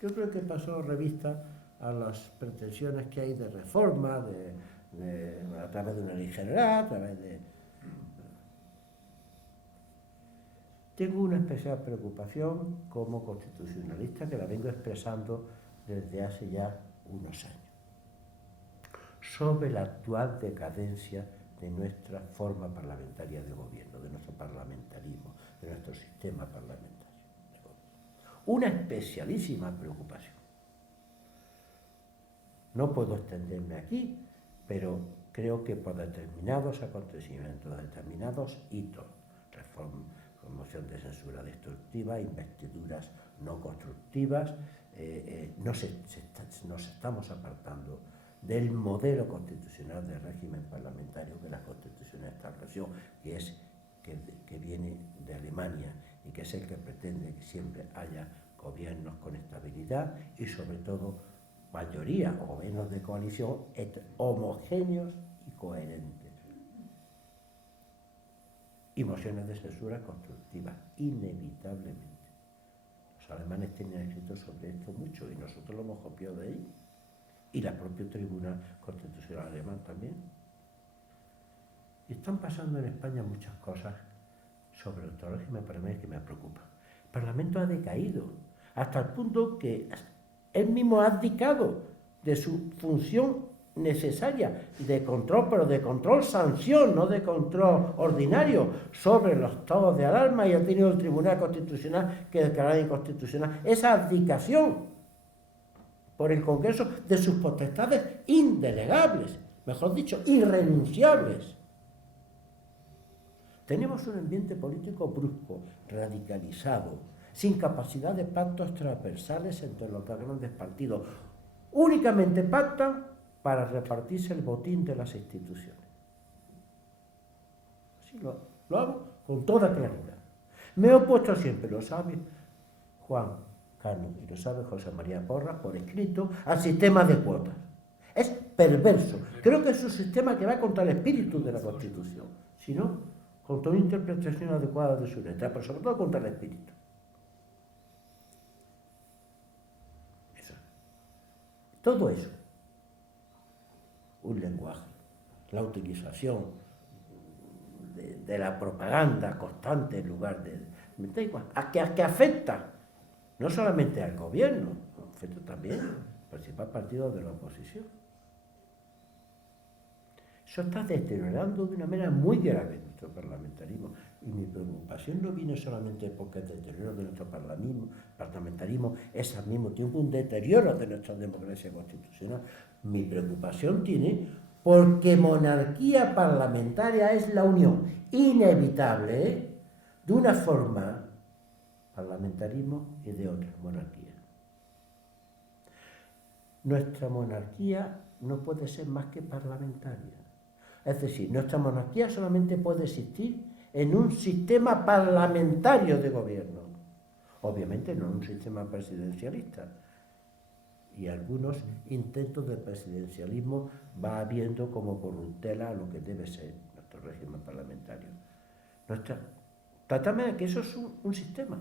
Yo creo que pasó revista a las pretensiones que hay de reforma, a través de una ley general, a través de... Tengo una especial preocupación como constitucionalista que la vengo expresando desde hace ya unos años, sobre la actual decadencia de nuestra forma parlamentaria de gobierno, de nuestro parlamentarismo, de nuestro sistema parlamentario de gobierno. Una especialísima preocupación. No puedo extenderme aquí, pero creo que por determinados acontecimientos, determinados hitos, moción de censura destructiva, investiduras no constructivas, nos estamos apartando del modelo constitucional del régimen parlamentario que la Constitución estableció, que viene de Alemania y que es el que pretende que siempre haya gobiernos con estabilidad y sobre todo mayoría o gobiernos de coalición homogéneos y coherentes. Y mociones de censura constructivas, inevitablemente. Los alemanes tenían escrito sobre esto mucho y nosotros lo hemos copiado de ahí. Y la propia Tribunal Constitucional alemán también. Y están pasando en España muchas cosas sobre el régimen parlamentario que me preocupan. El Parlamento ha decaído hasta el punto que él mismo ha abdicado de su función necesaria de control, pero de control sanción, no de control ordinario, sobre los estados de alarma, y ha tenido el Tribunal Constitucional que declarar inconstitucional esa abdicación por el Congreso de sus potestades indelegables, mejor dicho, irrenunciables. Tenemos un ambiente político brusco, radicalizado, sin capacidad de pactos transversales entre los dos grandes partidos. Únicamente pactan para repartirse el botín de las instituciones. Así lo hago con toda claridad. Me he opuesto siempre, lo sabe Juan Cano y lo sabe José María Porras por escrito, al sistema de cuotas. Es perverso. Creo que es un sistema que va contra el espíritu de la Constitución, sino contra una interpretación adecuada de su letra, pero sobre todo contra el espíritu. Eso. Todo eso. Un lenguaje, la utilización de la propaganda constante en lugar de... que afecta no solamente al gobierno, afecta también al principal partido de la oposición. Eso está deteriorando de una manera muy grave nuestro parlamentarismo. Y mi preocupación no viene solamente porque el deterioro de nuestro parlamentarismo es al mismo tiempo un deterioro de nuestra democracia constitucional. Mi preocupación tiene porque monarquía parlamentaria es la unión inevitable de una forma parlamentarismo y de otra monarquía. Nuestra monarquía no puede ser más que parlamentaria. Es decir, nuestra monarquía solamente puede existir en un sistema parlamentario de gobierno. Obviamente no en un sistema presidencialista. Y algunos intentos de presidencialismo va habiendo como corruptela a lo que debe ser nuestro régimen parlamentario. Tratame de que eso es un sistema.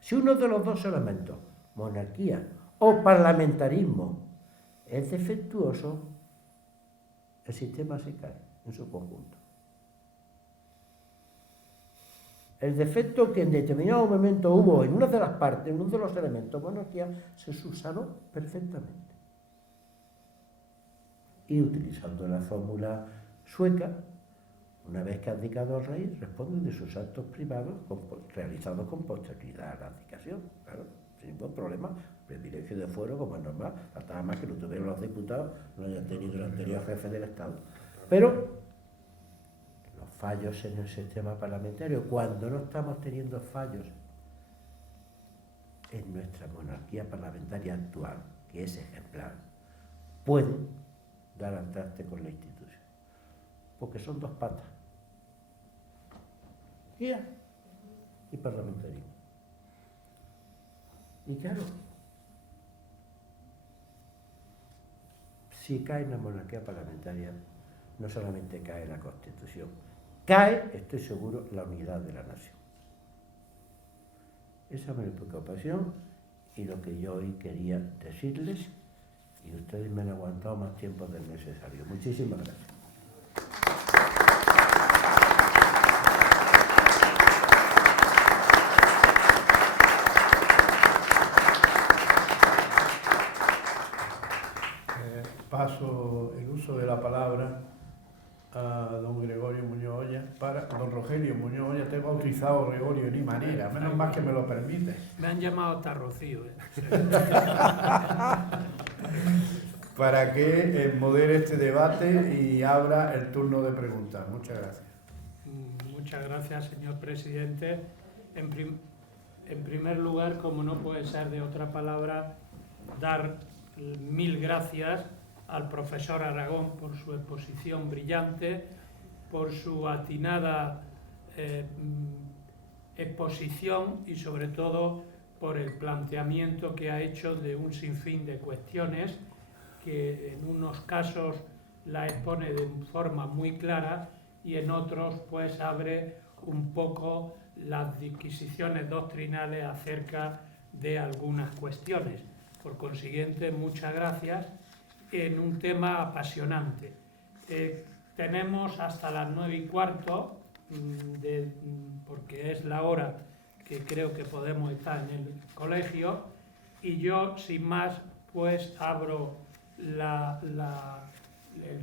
Si uno de los dos elementos, monarquía o parlamentarismo, es defectuoso, el sistema se cae en su conjunto. El defecto que en determinado momento hubo en una de las partes, en uno de los elementos, monarquía, se subsanó perfectamente. Y utilizando la fórmula sueca, una vez que ha abdicado el rey, responde de sus actos privados realizados con posterioridad a la abdicación. Claro, sin ningún problema, privilegio de fuero, como es normal, hasta más que lo tuvieron los diputados, no haya tenido el anterior jefe del Estado. Pero los fallos en el sistema parlamentario, cuando no estamos teniendo fallos en nuestra monarquía parlamentaria actual, que es ejemplar, pueden dar al traste con la institución. Porque son dos patas. Guía y parlamentarismo. Y claro, si cae la monarquía parlamentaria, no solamente cae la Constitución, cae, estoy seguro, la unidad de la nación. Esa es mi preocupación y lo que yo hoy quería decirles, y ustedes me han aguantado más tiempo del necesario. Muchísimas gracias. te he bautizado Gregorio, ni manera, menos mal que me lo permite. Me han llamado hasta Rocío. Para que modere este debate y abra el turno de preguntas. Muchas gracias. Muchas gracias, señor presidente. En primer lugar, como no puede ser de otra palabra, dar mil gracias al profesor Aragón por su exposición brillante, por su atinada exposición y sobre todo por el planteamiento que ha hecho de un sinfín de cuestiones que en unos casos la expone de forma muy clara y en otros pues abre un poco las disquisiciones doctrinales acerca de algunas cuestiones. Por consiguiente, muchas gracias en un tema apasionante. Tenemos hasta las 9:15, porque es la hora que creo que podemos estar en el colegio, y yo, sin más, pues abro el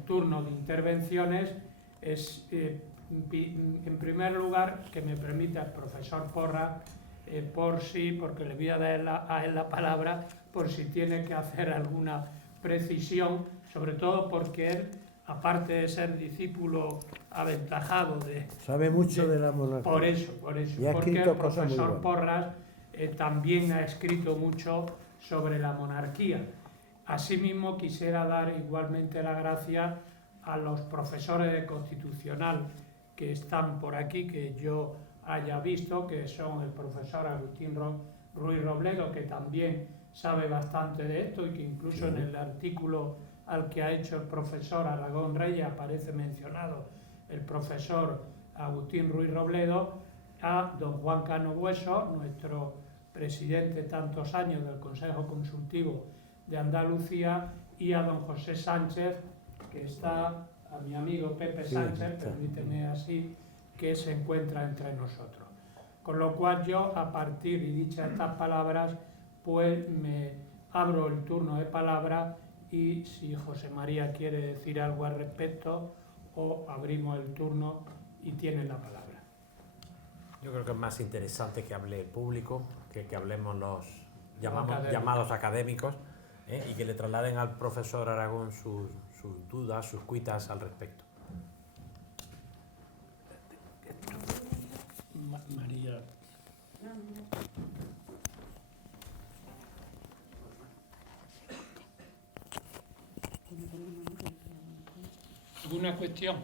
turno de intervenciones. En primer lugar, que me permita el profesor Porras, porque le voy a dar a él la palabra, por si tiene que hacer alguna precisión, sobre todo porque él, aparte de ser discípulo aventajado sabe mucho de la monarquía. Por eso, y ha porque escrito el profesor cosas Porras también ha escrito mucho sobre la monarquía. Asimismo, quisiera dar igualmente las gracias a los profesores de Constitucional que están por aquí, que yo haya visto, que son el profesor Agustín Ruiz Robledo, que también sabe bastante de esto y que incluso en el artículo al que ha hecho el profesor Aragón Reyes aparece mencionado el profesor Agustín Ruiz Robledo, a don Juan Cano Bueso, nuestro presidente tantos años del Consejo Consultivo de Andalucía, y a don José Sánchez, que está, a mi amigo Pepe Sánchez, permíteme así, que se encuentra entre nosotros. Con lo cual yo, a partir de dichas estas palabras, pues me abro el turno de palabra, y si José María quiere decir algo al respecto, o abrimos el turno y tiene la palabra. Yo creo que es más interesante que hable el público, que hablemos los académicos. llamados académicos, y que le trasladen al profesor Aragón sus dudas, sus cuitas al respecto. María. ¿Alguna cuestión?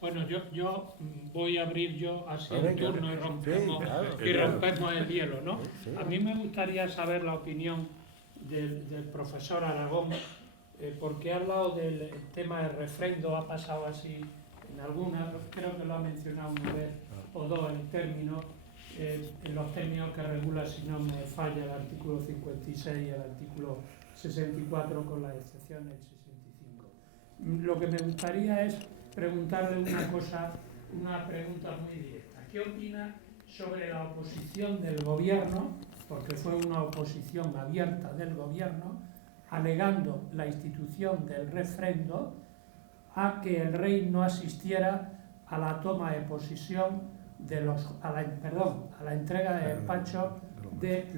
Bueno, yo voy a abrir yo así el turno y rompemos el hielo, ¿no? A mí me gustaría saber la opinión del profesor Aragón, porque ha hablado del tema del refrendo, ha pasado así en algunas, creo que lo ha mencionado una vez o dos el término, en los términos que regula, si no me falla, el artículo 56 y el artículo 64, con la excepción del 65. Lo que me gustaría es preguntarle una pregunta muy directa. ¿Qué opina sobre la oposición del gobierno, porque fue una oposición abierta del gobierno, alegando la institución del refrendo, a que el rey no asistiera a la toma de posesión a la entrega de despacho de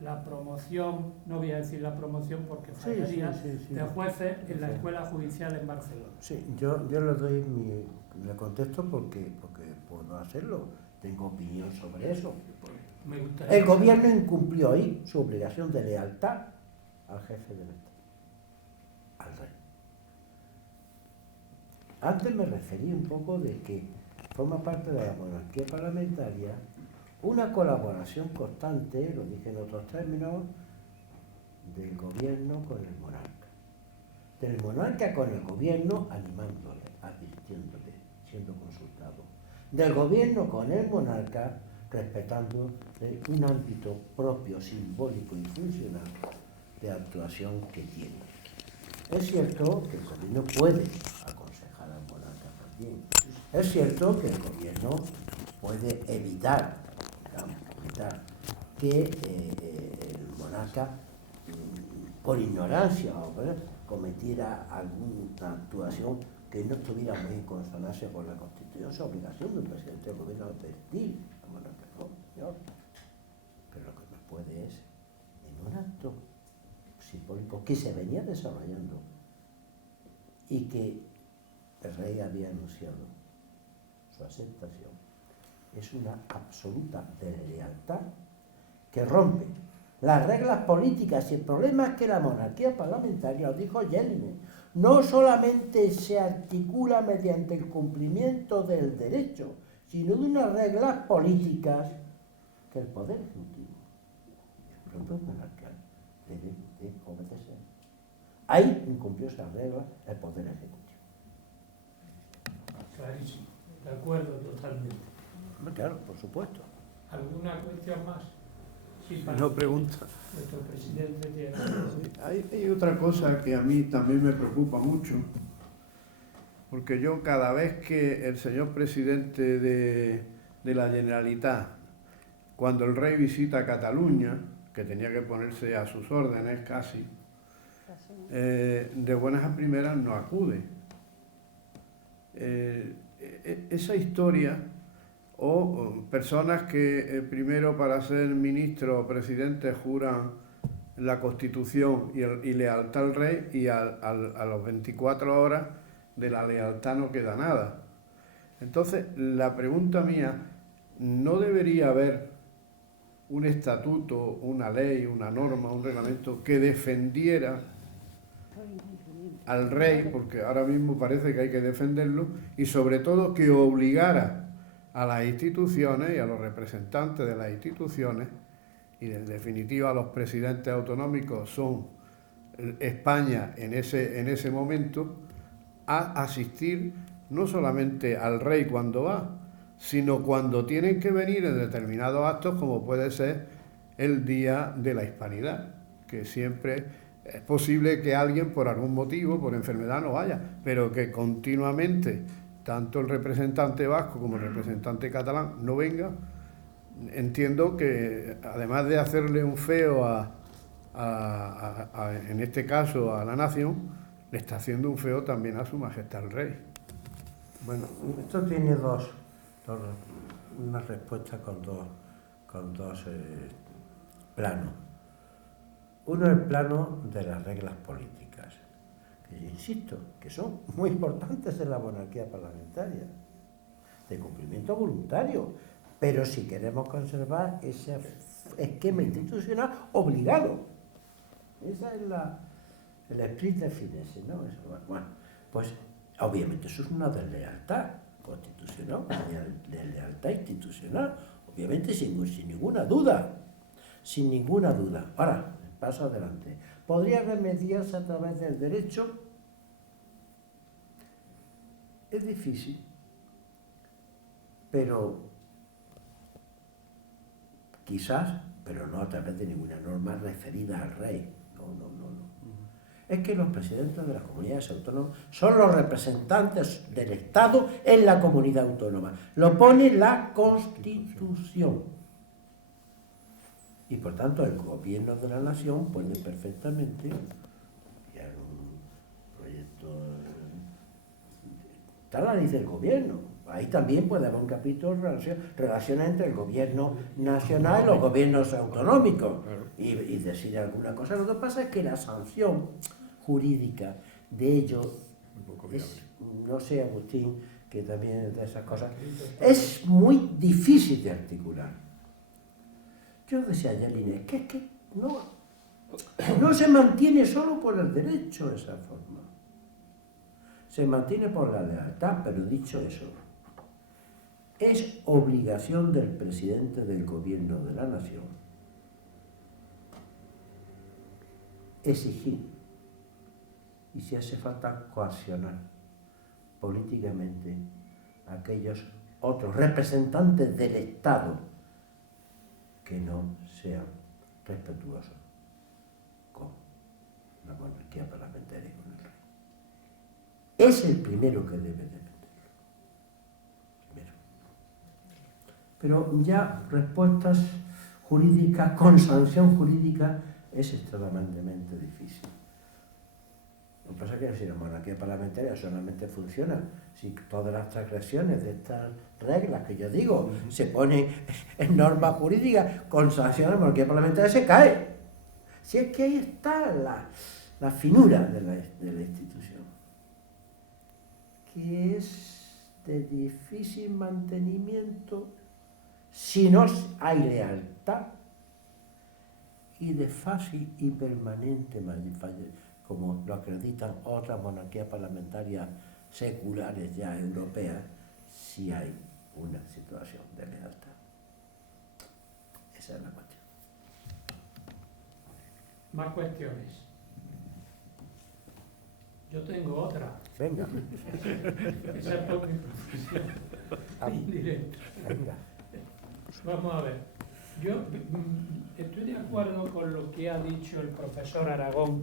la promoción, no voy a decir la promoción porque fallaría, de jueces en la Escuela Judicial en Barcelona. Sí, yo le contesto porque puedo hacerlo, tengo opinión sobre eso. El gobierno incumplió ahí su obligación de lealtad al jefe del Estado, al rey. Antes me referí un poco de que forma parte de la monarquía parlamentaria una colaboración constante, lo dije en otros términos, del gobierno con el monarca. Del monarca con el gobierno animándole, advirtiéndole, siendo consultado. Del gobierno con el monarca respetando un ámbito propio, simbólico y funcional de actuación que tiene. Es cierto que el gobierno puede aconsejar al monarca también. Es cierto que el gobierno puede evitar que el monarca, por ignorancia, cometiera alguna actuación que no estuviera muy en consonancia con la Constitución. Es obligación del presidente del gobierno advertir a la monarquía, no, señor. Pero lo que no puede es, en un acto simbólico que se venía desarrollando y que el rey había anunciado su aceptación, es una absoluta deslealtad que rompe las reglas políticas. Y el problema es que la monarquía parlamentaria, lo dijo Jelinek, no solamente se articula mediante el cumplimiento del derecho, sino de unas reglas políticas que el Poder Ejecutivo, el propio monarca, debe de obedecer. Ahí incumplió esas reglas el Poder Ejecutivo. Clarísimo, de acuerdo totalmente. Claro, por supuesto. ¿Alguna cuestión más? Sí, No pregunta. Nuestro presidente tiene... Hay otra cosa que a mí también me preocupa mucho, porque yo cada vez que el señor presidente de la Generalitat, cuando el rey visita Cataluña, que tenía que ponerse a sus órdenes casi, de buenas a primeras no acude. Esa historia, o personas que primero para ser ministro o presidente juran la Constitución y lealtad al rey, y a las 24 horas de la lealtad no queda nada. Entonces, la pregunta mía, ¿no debería haber un estatuto, una ley, una norma, un reglamento que defendiera al rey, porque ahora mismo parece que hay que defenderlo, y sobre todo que obligara a las instituciones y a los representantes de las instituciones, y en definitiva los presidentes autonómicos son España en ese momento, a asistir no solamente al rey cuando va, sino cuando tienen que venir en determinados actos, como puede ser el Día de la Hispanidad, que siempre es posible que alguien por algún motivo, por enfermedad, no vaya, pero que continuamente tanto el representante vasco como el representante catalán no venga. Entiendo que además de hacerle un feo en este caso a la nación, le está haciendo un feo también a su majestad el rey. Bueno, esto tiene una respuesta con dos planos. Uno es el plano de las reglas políticas, que yo insisto, que son muy importantes en la monarquía parlamentaria, de cumplimiento voluntario, pero si queremos conservar ese esquema institucional obligado. Esa es el esprit de finesse, ¿no? Bueno, pues obviamente eso es una deslealtad constitucional, una deslealtad institucional, obviamente sin ninguna duda, sin ninguna duda. Ahora, paso adelante. ¿Podría remediarse a través del derecho? Es difícil, pero quizás, pero no a través de ninguna norma referida al rey. No. Es que los presidentes de las comunidades autónomas son los representantes del Estado en la comunidad autónoma. Lo pone la Constitución. Y por tanto el gobierno de la nación puede perfectamente enviar un proyecto. Está la ley del gobierno. Ahí también puede haber un capítulo de relaciones entre el gobierno nacional y los gobiernos autonómicos y decir alguna cosa. Lo que pasa es que la sanción jurídica de ello es, no sé, Agustín, que también es de esas cosas, es muy difícil de articular. Yo decía a Jelinek, que no se mantiene solo por el derecho de esa forma, se mantiene por la lealtad, pero dicho eso, es obligación del presidente del gobierno de la nación exigir, y si hace falta coaccionar políticamente a aquellos otros representantes del Estado que no sean respetuosos con la monarquía parlamentaria y con el rey. Es el primero que debe defenderlo. Primero. Pero ya respuestas jurídicas con sanción jurídica es extremadamente difícil. Lo que pasa es que si la monarquía parlamentaria solamente funciona si todas las transgresiones de estas reglas que yo digo se ponen en normas jurídicas con sanción, la monarquía parlamentaria se cae. Si es que ahí está la finura de la institución, que es de difícil mantenimiento si no hay lealtad y de fácil y permanente como lo acreditan otras monarquías parlamentarias seculares ya europeas, si hay una situación de lealtad. Esa es la cuestión. Más cuestiones. Yo tengo otra. Venga. Esa es por mi profesión. Indirecta. Venga. Vamos a ver. Yo estoy de acuerdo con lo que ha dicho el profesor Aragón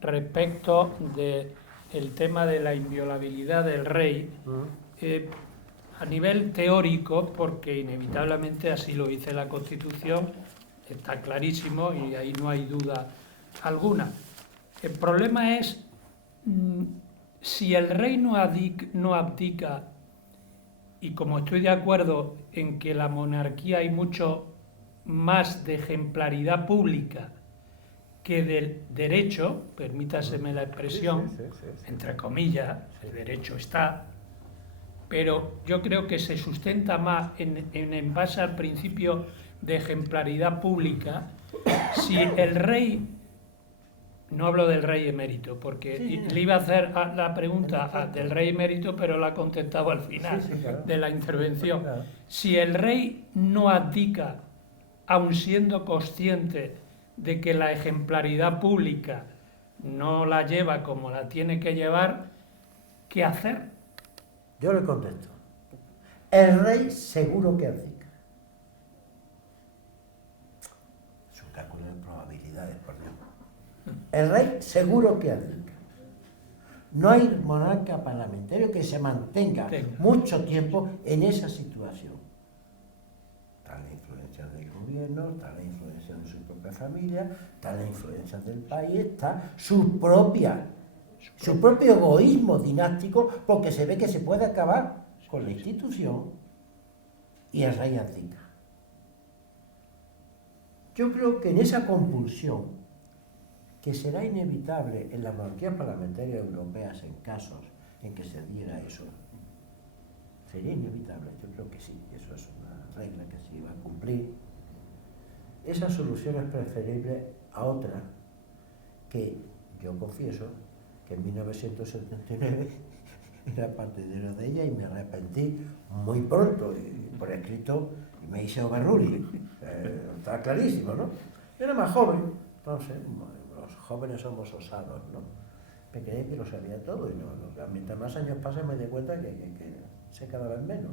respecto del tema de la inviolabilidad del rey a nivel teórico, porque inevitablemente así lo dice la Constitución, está clarísimo y ahí no hay duda alguna. El problema es si el rey no abdica, y como estoy de acuerdo en que la monarquía hay mucho más de ejemplaridad pública que del derecho, permítaseme la expresión, entre comillas, el derecho está, pero yo creo que se sustenta más en base al principio de ejemplaridad pública. Si el rey, no hablo del rey emérito, porque le iba a hacer la pregunta del rey emérito, pero la ha contestado al final de la intervención. Si el rey no abdica, aun siendo consciente de que la ejemplaridad pública no la lleva como la tiene que llevar, ¿qué hacer? Yo le contesto. El rey seguro que abdica. Es un cálculo de probabilidades, por Dios. El rey seguro que abdica. No hay monarca parlamentario que se mantenga mucho tiempo en esa situación. Está la influencia del gobierno, está la influencia de su propia familia, está la influencia del país, está su propio egoísmo dinástico, porque se ve que se puede acabar con la institución y el rey abdica. Yo creo que en esa compulsión, que será inevitable en las monarquías parlamentarias europeas en casos en que se diera eso, sería inevitable, yo creo que sí, eso es una regla que se iba a cumplir. Esa solución es preferible a otra que yo confieso que en 1979 era partidario de ella y me arrepentí muy pronto, y por escrito, y me hice overruling. Está clarísimo, ¿no? Yo era más joven, entonces, los jóvenes somos osados, ¿no? Me creía que lo sabía todo y mientras más años pasan me doy cuenta que sé cada vez menos.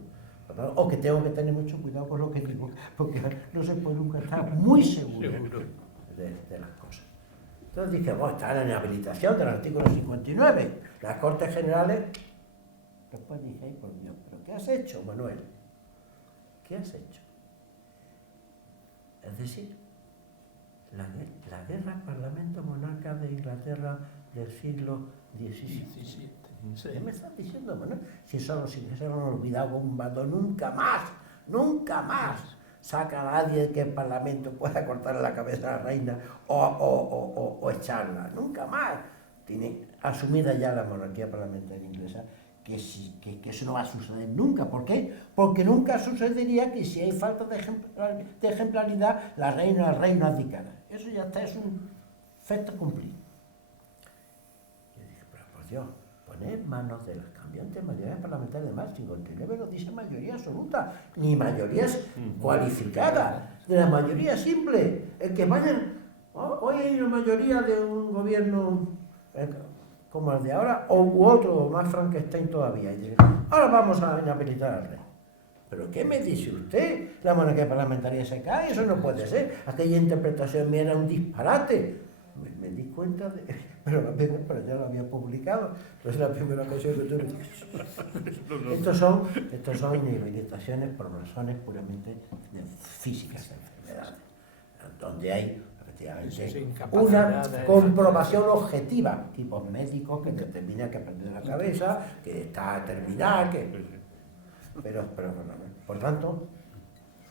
O que tengo que tener mucho cuidado con lo que digo, porque no se puede nunca estar muy seguro de las cosas. Entonces dije, bueno, está la inhabilitación del artículo 59, las Cortes Generales. Después dije, ay, por Dios, ¿pero qué has hecho, Manuel? ¿Qué has hecho? Es decir, la guerra Parlamento-Monarca de Inglaterra del siglo XVII. ¿Qué me estás diciendo, Manuel? Si eso se han olvidado un bando, nunca más saca a nadie que el Parlamento pueda cortarle la cabeza a la reina o echarla, nunca más. Tiene asumida ya la monarquía parlamentaria inglesa que eso no va a suceder nunca. ¿Por qué? Porque nunca sucedería que si hay falta de ejemplaridad, la reina o el rey no abdicara. Eso ya está, es un efecto cumplido. Yo dije, pero por Dios, poner en manos de las cambiantes mayorías parlamentarias de más, 59 no dice mayoría absoluta, ni mayorías cualificadas, de la mayoría simple. El que vayan, hoy hay una mayoría de un gobierno como el de ahora, u otro más Frankenstein todavía. Y dice, ahora vamos a inhabilitar al rey. ¿Pero qué me dice usted? La monarquía parlamentaria se cae, eso no puede ser. Aquella interpretación mía era un disparate. Me di cuenta de... Pero ya lo había publicado. No es la primera ocasión que tuve. Estos son inhabilitaciones por razones puramente físicas de enfermedades, donde hay efectivamente, una comprobación objetiva, tipos médicos que determina que ha perdido la cabeza, que está a terminar, pero por tanto,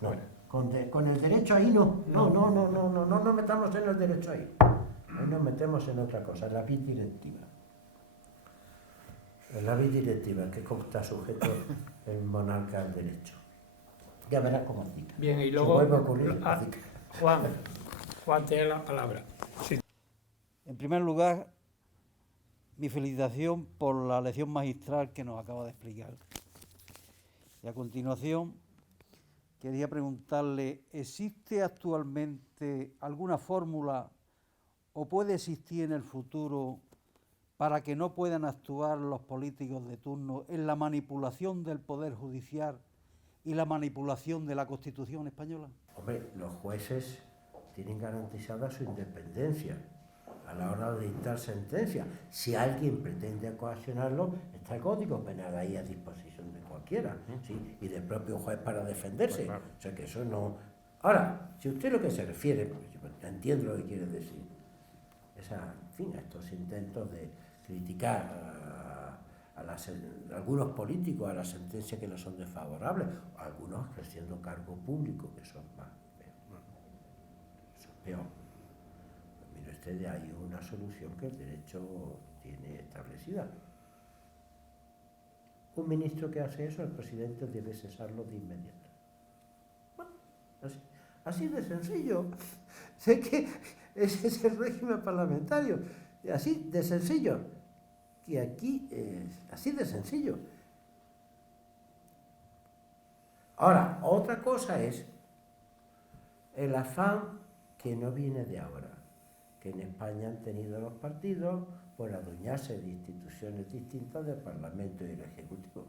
no. Con el derecho ahí no nos metamos en el derecho ahí. Ahí nos metemos en otra cosa, en la vid directiva. En la vid directiva, que está sujeto el monarca al derecho. Ya verás cómo aplica. Bien, y luego, si vuelve a ocurrir, Juan, tiene la palabra. Sí. En primer lugar, mi felicitación por la lección magistral que nos acaba de explicar. Y a continuación, quería preguntarle, ¿existe actualmente alguna fórmula o puede existir en el futuro para que no puedan actuar los políticos de turno en la manipulación del Poder Judicial y la manipulación de la Constitución española? Hombre, los jueces tienen garantizada su independencia a la hora de dictar sentencia. Si alguien pretende coaccionarlo, está el Código Penal ahí a disposición de cualquiera, ¿sí? Y del propio juez para defenderse. Pues claro. O sea que eso no... Ahora, si usted lo que se refiere, pues yo entiendo lo que quiere decir, es a estos intentos de criticar a algunos políticos a las sentencias que no son desfavorables, algunos ejerciendo cargo público, que son más peor. Eso es peor. Pues mire usted, hay una solución que el derecho tiene establecida. Un ministro que hace eso, el presidente debe cesarlo de inmediato. Bueno, así de sencillo. Sé que ese es el régimen parlamentario. Así de sencillo. Y aquí es así de sencillo. Ahora, otra cosa es el afán que no viene de ahora, que en España han tenido los partidos por adueñarse de instituciones distintas del Parlamento y del Ejecutivo.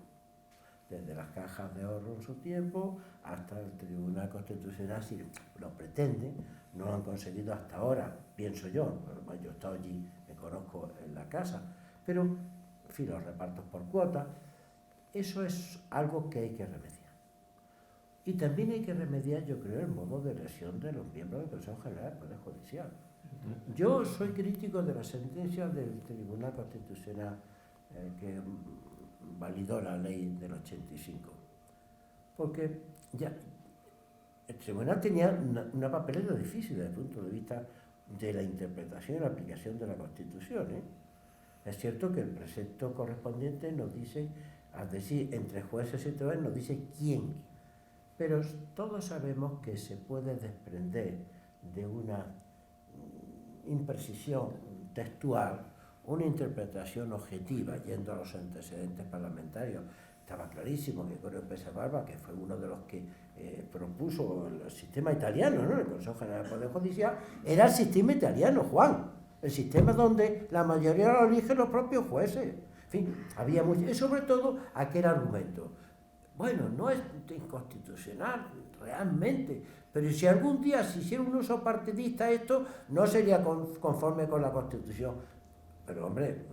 Desde las cajas de ahorro en su tiempo hasta el Tribunal Constitucional, si lo pretenden, no lo han conseguido hasta ahora, pienso yo. Bueno, yo he estado allí, me conozco en la casa, pero, en fin, los repartos por cuota, eso es algo que hay que remediar. Y también hay que remediar, yo creo, el modo de elección de los miembros del Consejo General del Poder Judicial. Yo soy crítico de la sentencia del Tribunal Constitucional que validó la ley del 85, porque ya el tribunal tenía una papeleta difícil desde el punto de vista de la interpretación y la aplicación de la Constitución. Es cierto que el precepto correspondiente nos dice, es decir, entre jueces y tribunales nos dice quién, pero todos sabemos que se puede desprender de una imprecisión textual una interpretación objetiva, yendo a los antecedentes parlamentarios. Estaba clarísimo que Gregorio Pérez Barba, que fue uno de los que propuso el sistema italiano, ¿no? El Consejo General del Poder Judicial, era el sistema italiano, Juan, el sistema donde la mayoría lo eligen los propios jueces. En fin, había mucho, y sobre todo aquel argumento. Bueno, no es inconstitucional realmente, pero si algún día se hiciera un uso partidista esto, no sería conforme con la Constitución. Pero hombre,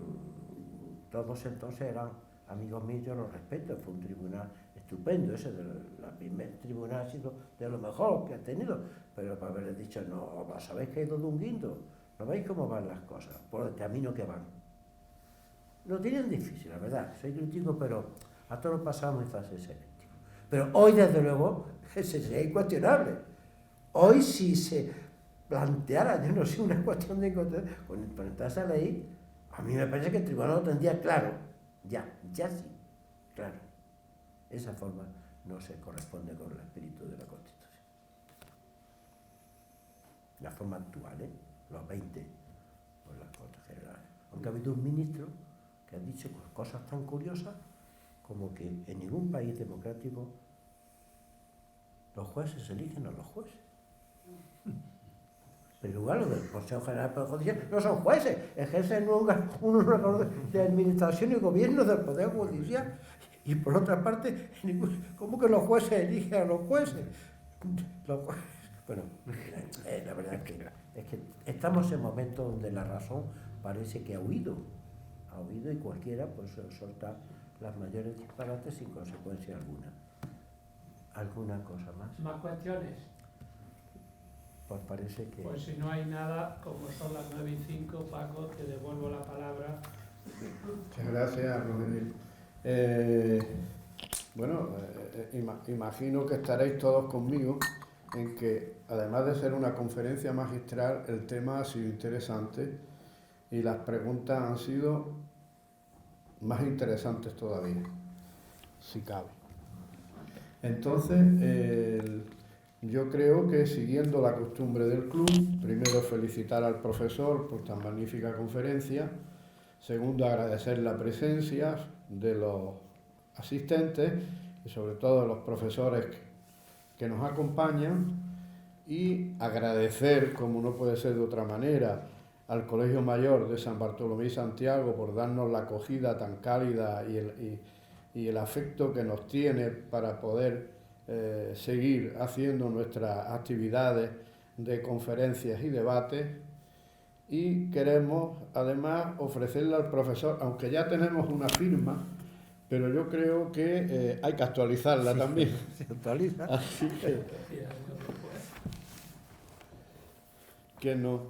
todos entonces eran amigos míos, yo los respeto, fue un tribunal estupendo, ese del primer tribunal ha sido de lo mejor que ha tenido, pero para haberles dicho, no, sabéis que ha ido de un guindo, no veis cómo van las cosas, por el camino que van. Lo tienen difícil, la verdad, soy crítico, pero a todos pasamos en fase selectiva. Pero hoy, desde luego, sería incuestionable. Hoy, si se planteara, yo no sé, una cuestión de inconstitucionalidad, con implementarse la ley, a mí me parece que el tribunal lo tendría claro, ya sí, claro. Esa forma no se corresponde con el espíritu de la Constitución. La forma actual, los 20, por las Cortes Generales. Aunque ha habido un ministro que ha dicho cosas tan curiosas como que en ningún país democrático los jueces eligen a los jueces. En lugar, los del Consejo General del Poder Judicial no son jueces, ejercen un órgano de administración y gobierno del Poder Judicial. Y por otra parte, ¿cómo que los jueces eligen a los jueces? Bueno, la verdad es que estamos en momentos donde la razón parece que ha huido y cualquiera pues solta las mayores disparates sin consecuencia alguna. ¿Alguna cosa más? ¿Más cuestiones? pues parece que... Pues si no hay nada, como son las 9:05, Paco, te devuelvo la palabra. Muchas gracias, Rogelio. Imagino que estaréis todos conmigo en que, además de ser una conferencia magistral, el tema ha sido interesante y las preguntas han sido más interesantes todavía, si cabe. Entonces, yo creo que siguiendo la costumbre del club, primero felicitar al profesor por tan magnífica conferencia, segundo agradecer la presencia de los asistentes y sobre todo de los profesores que nos acompañan, y agradecer, como no puede ser de otra manera, al Colegio Mayor de San Bartolomé y Santiago por darnos la acogida tan cálida y el afecto que nos tiene para poder seguir haciendo nuestras actividades de conferencias y debates. Y queremos además ofrecerle al profesor, aunque ya tenemos una firma, pero yo creo que hay que actualizarla también. Se actualiza. Así que nos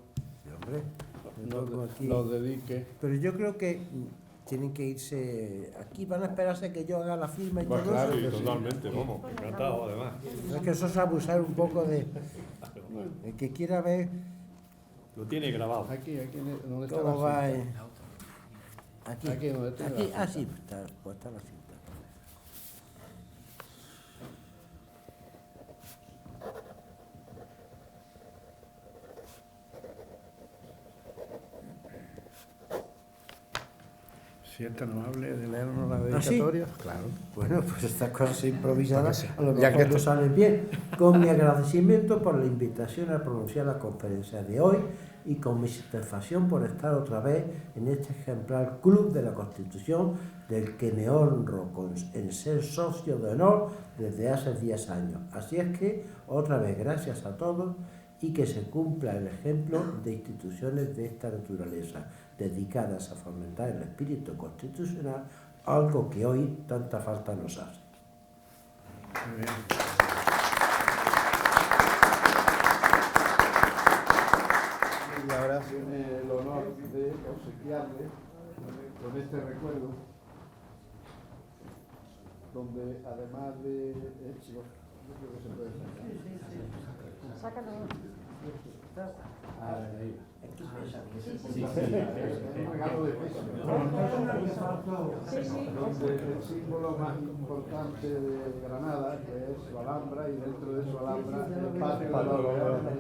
dedique. Pero yo creo que tienen que irse aquí, van a esperarse que yo haga la firma y Pues todo claro, eso. Sí, totalmente, vamos, encantado además. No es que eso es abusar un poco de... El que quiera ver Lo tiene grabado. Aquí, donde está cómo la va... cinta. Aquí, Aquí donde tiene la aquí, cinta. sí, pues está la cinta. Si es tan amable de leernos la ¿Ah, sí? dedicatoria. Claro. Bueno, pues estas cosas improvisadas a lo Ya mejor que no salen bien. Con mi agradecimiento por la invitación a pronunciar la conferencia de hoy y con mi satisfacción por estar otra vez en este ejemplar Club de la Constitución, del que me honro en ser socio de honor desde hace 10 años. Así es que, otra vez, gracias a todos y que se cumpla el ejemplo de instituciones de esta naturaleza, dedicadas a fomentar el espíritu constitucional, algo que hoy tanta falta nos hace. Muy bien. Y ahora tiene el honor de obsequiarle con este recuerdo, donde además de... yo creo que se puede sacar. Sácalo. Ahí. Sí, Un regalo de peso. Donde el símbolo más importante de Granada, que es su Alhambra, y dentro de su Alhambra el patio de los Leones.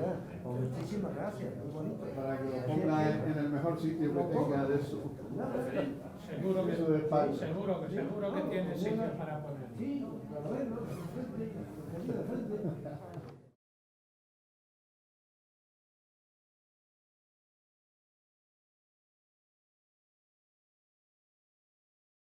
Muchísimas gracias, muy bonito. Para que lo ponga en el mejor sitio que tenga de su... Seguro Eso de espalda. seguro que tiene sitio para poner. Sí, pero bueno,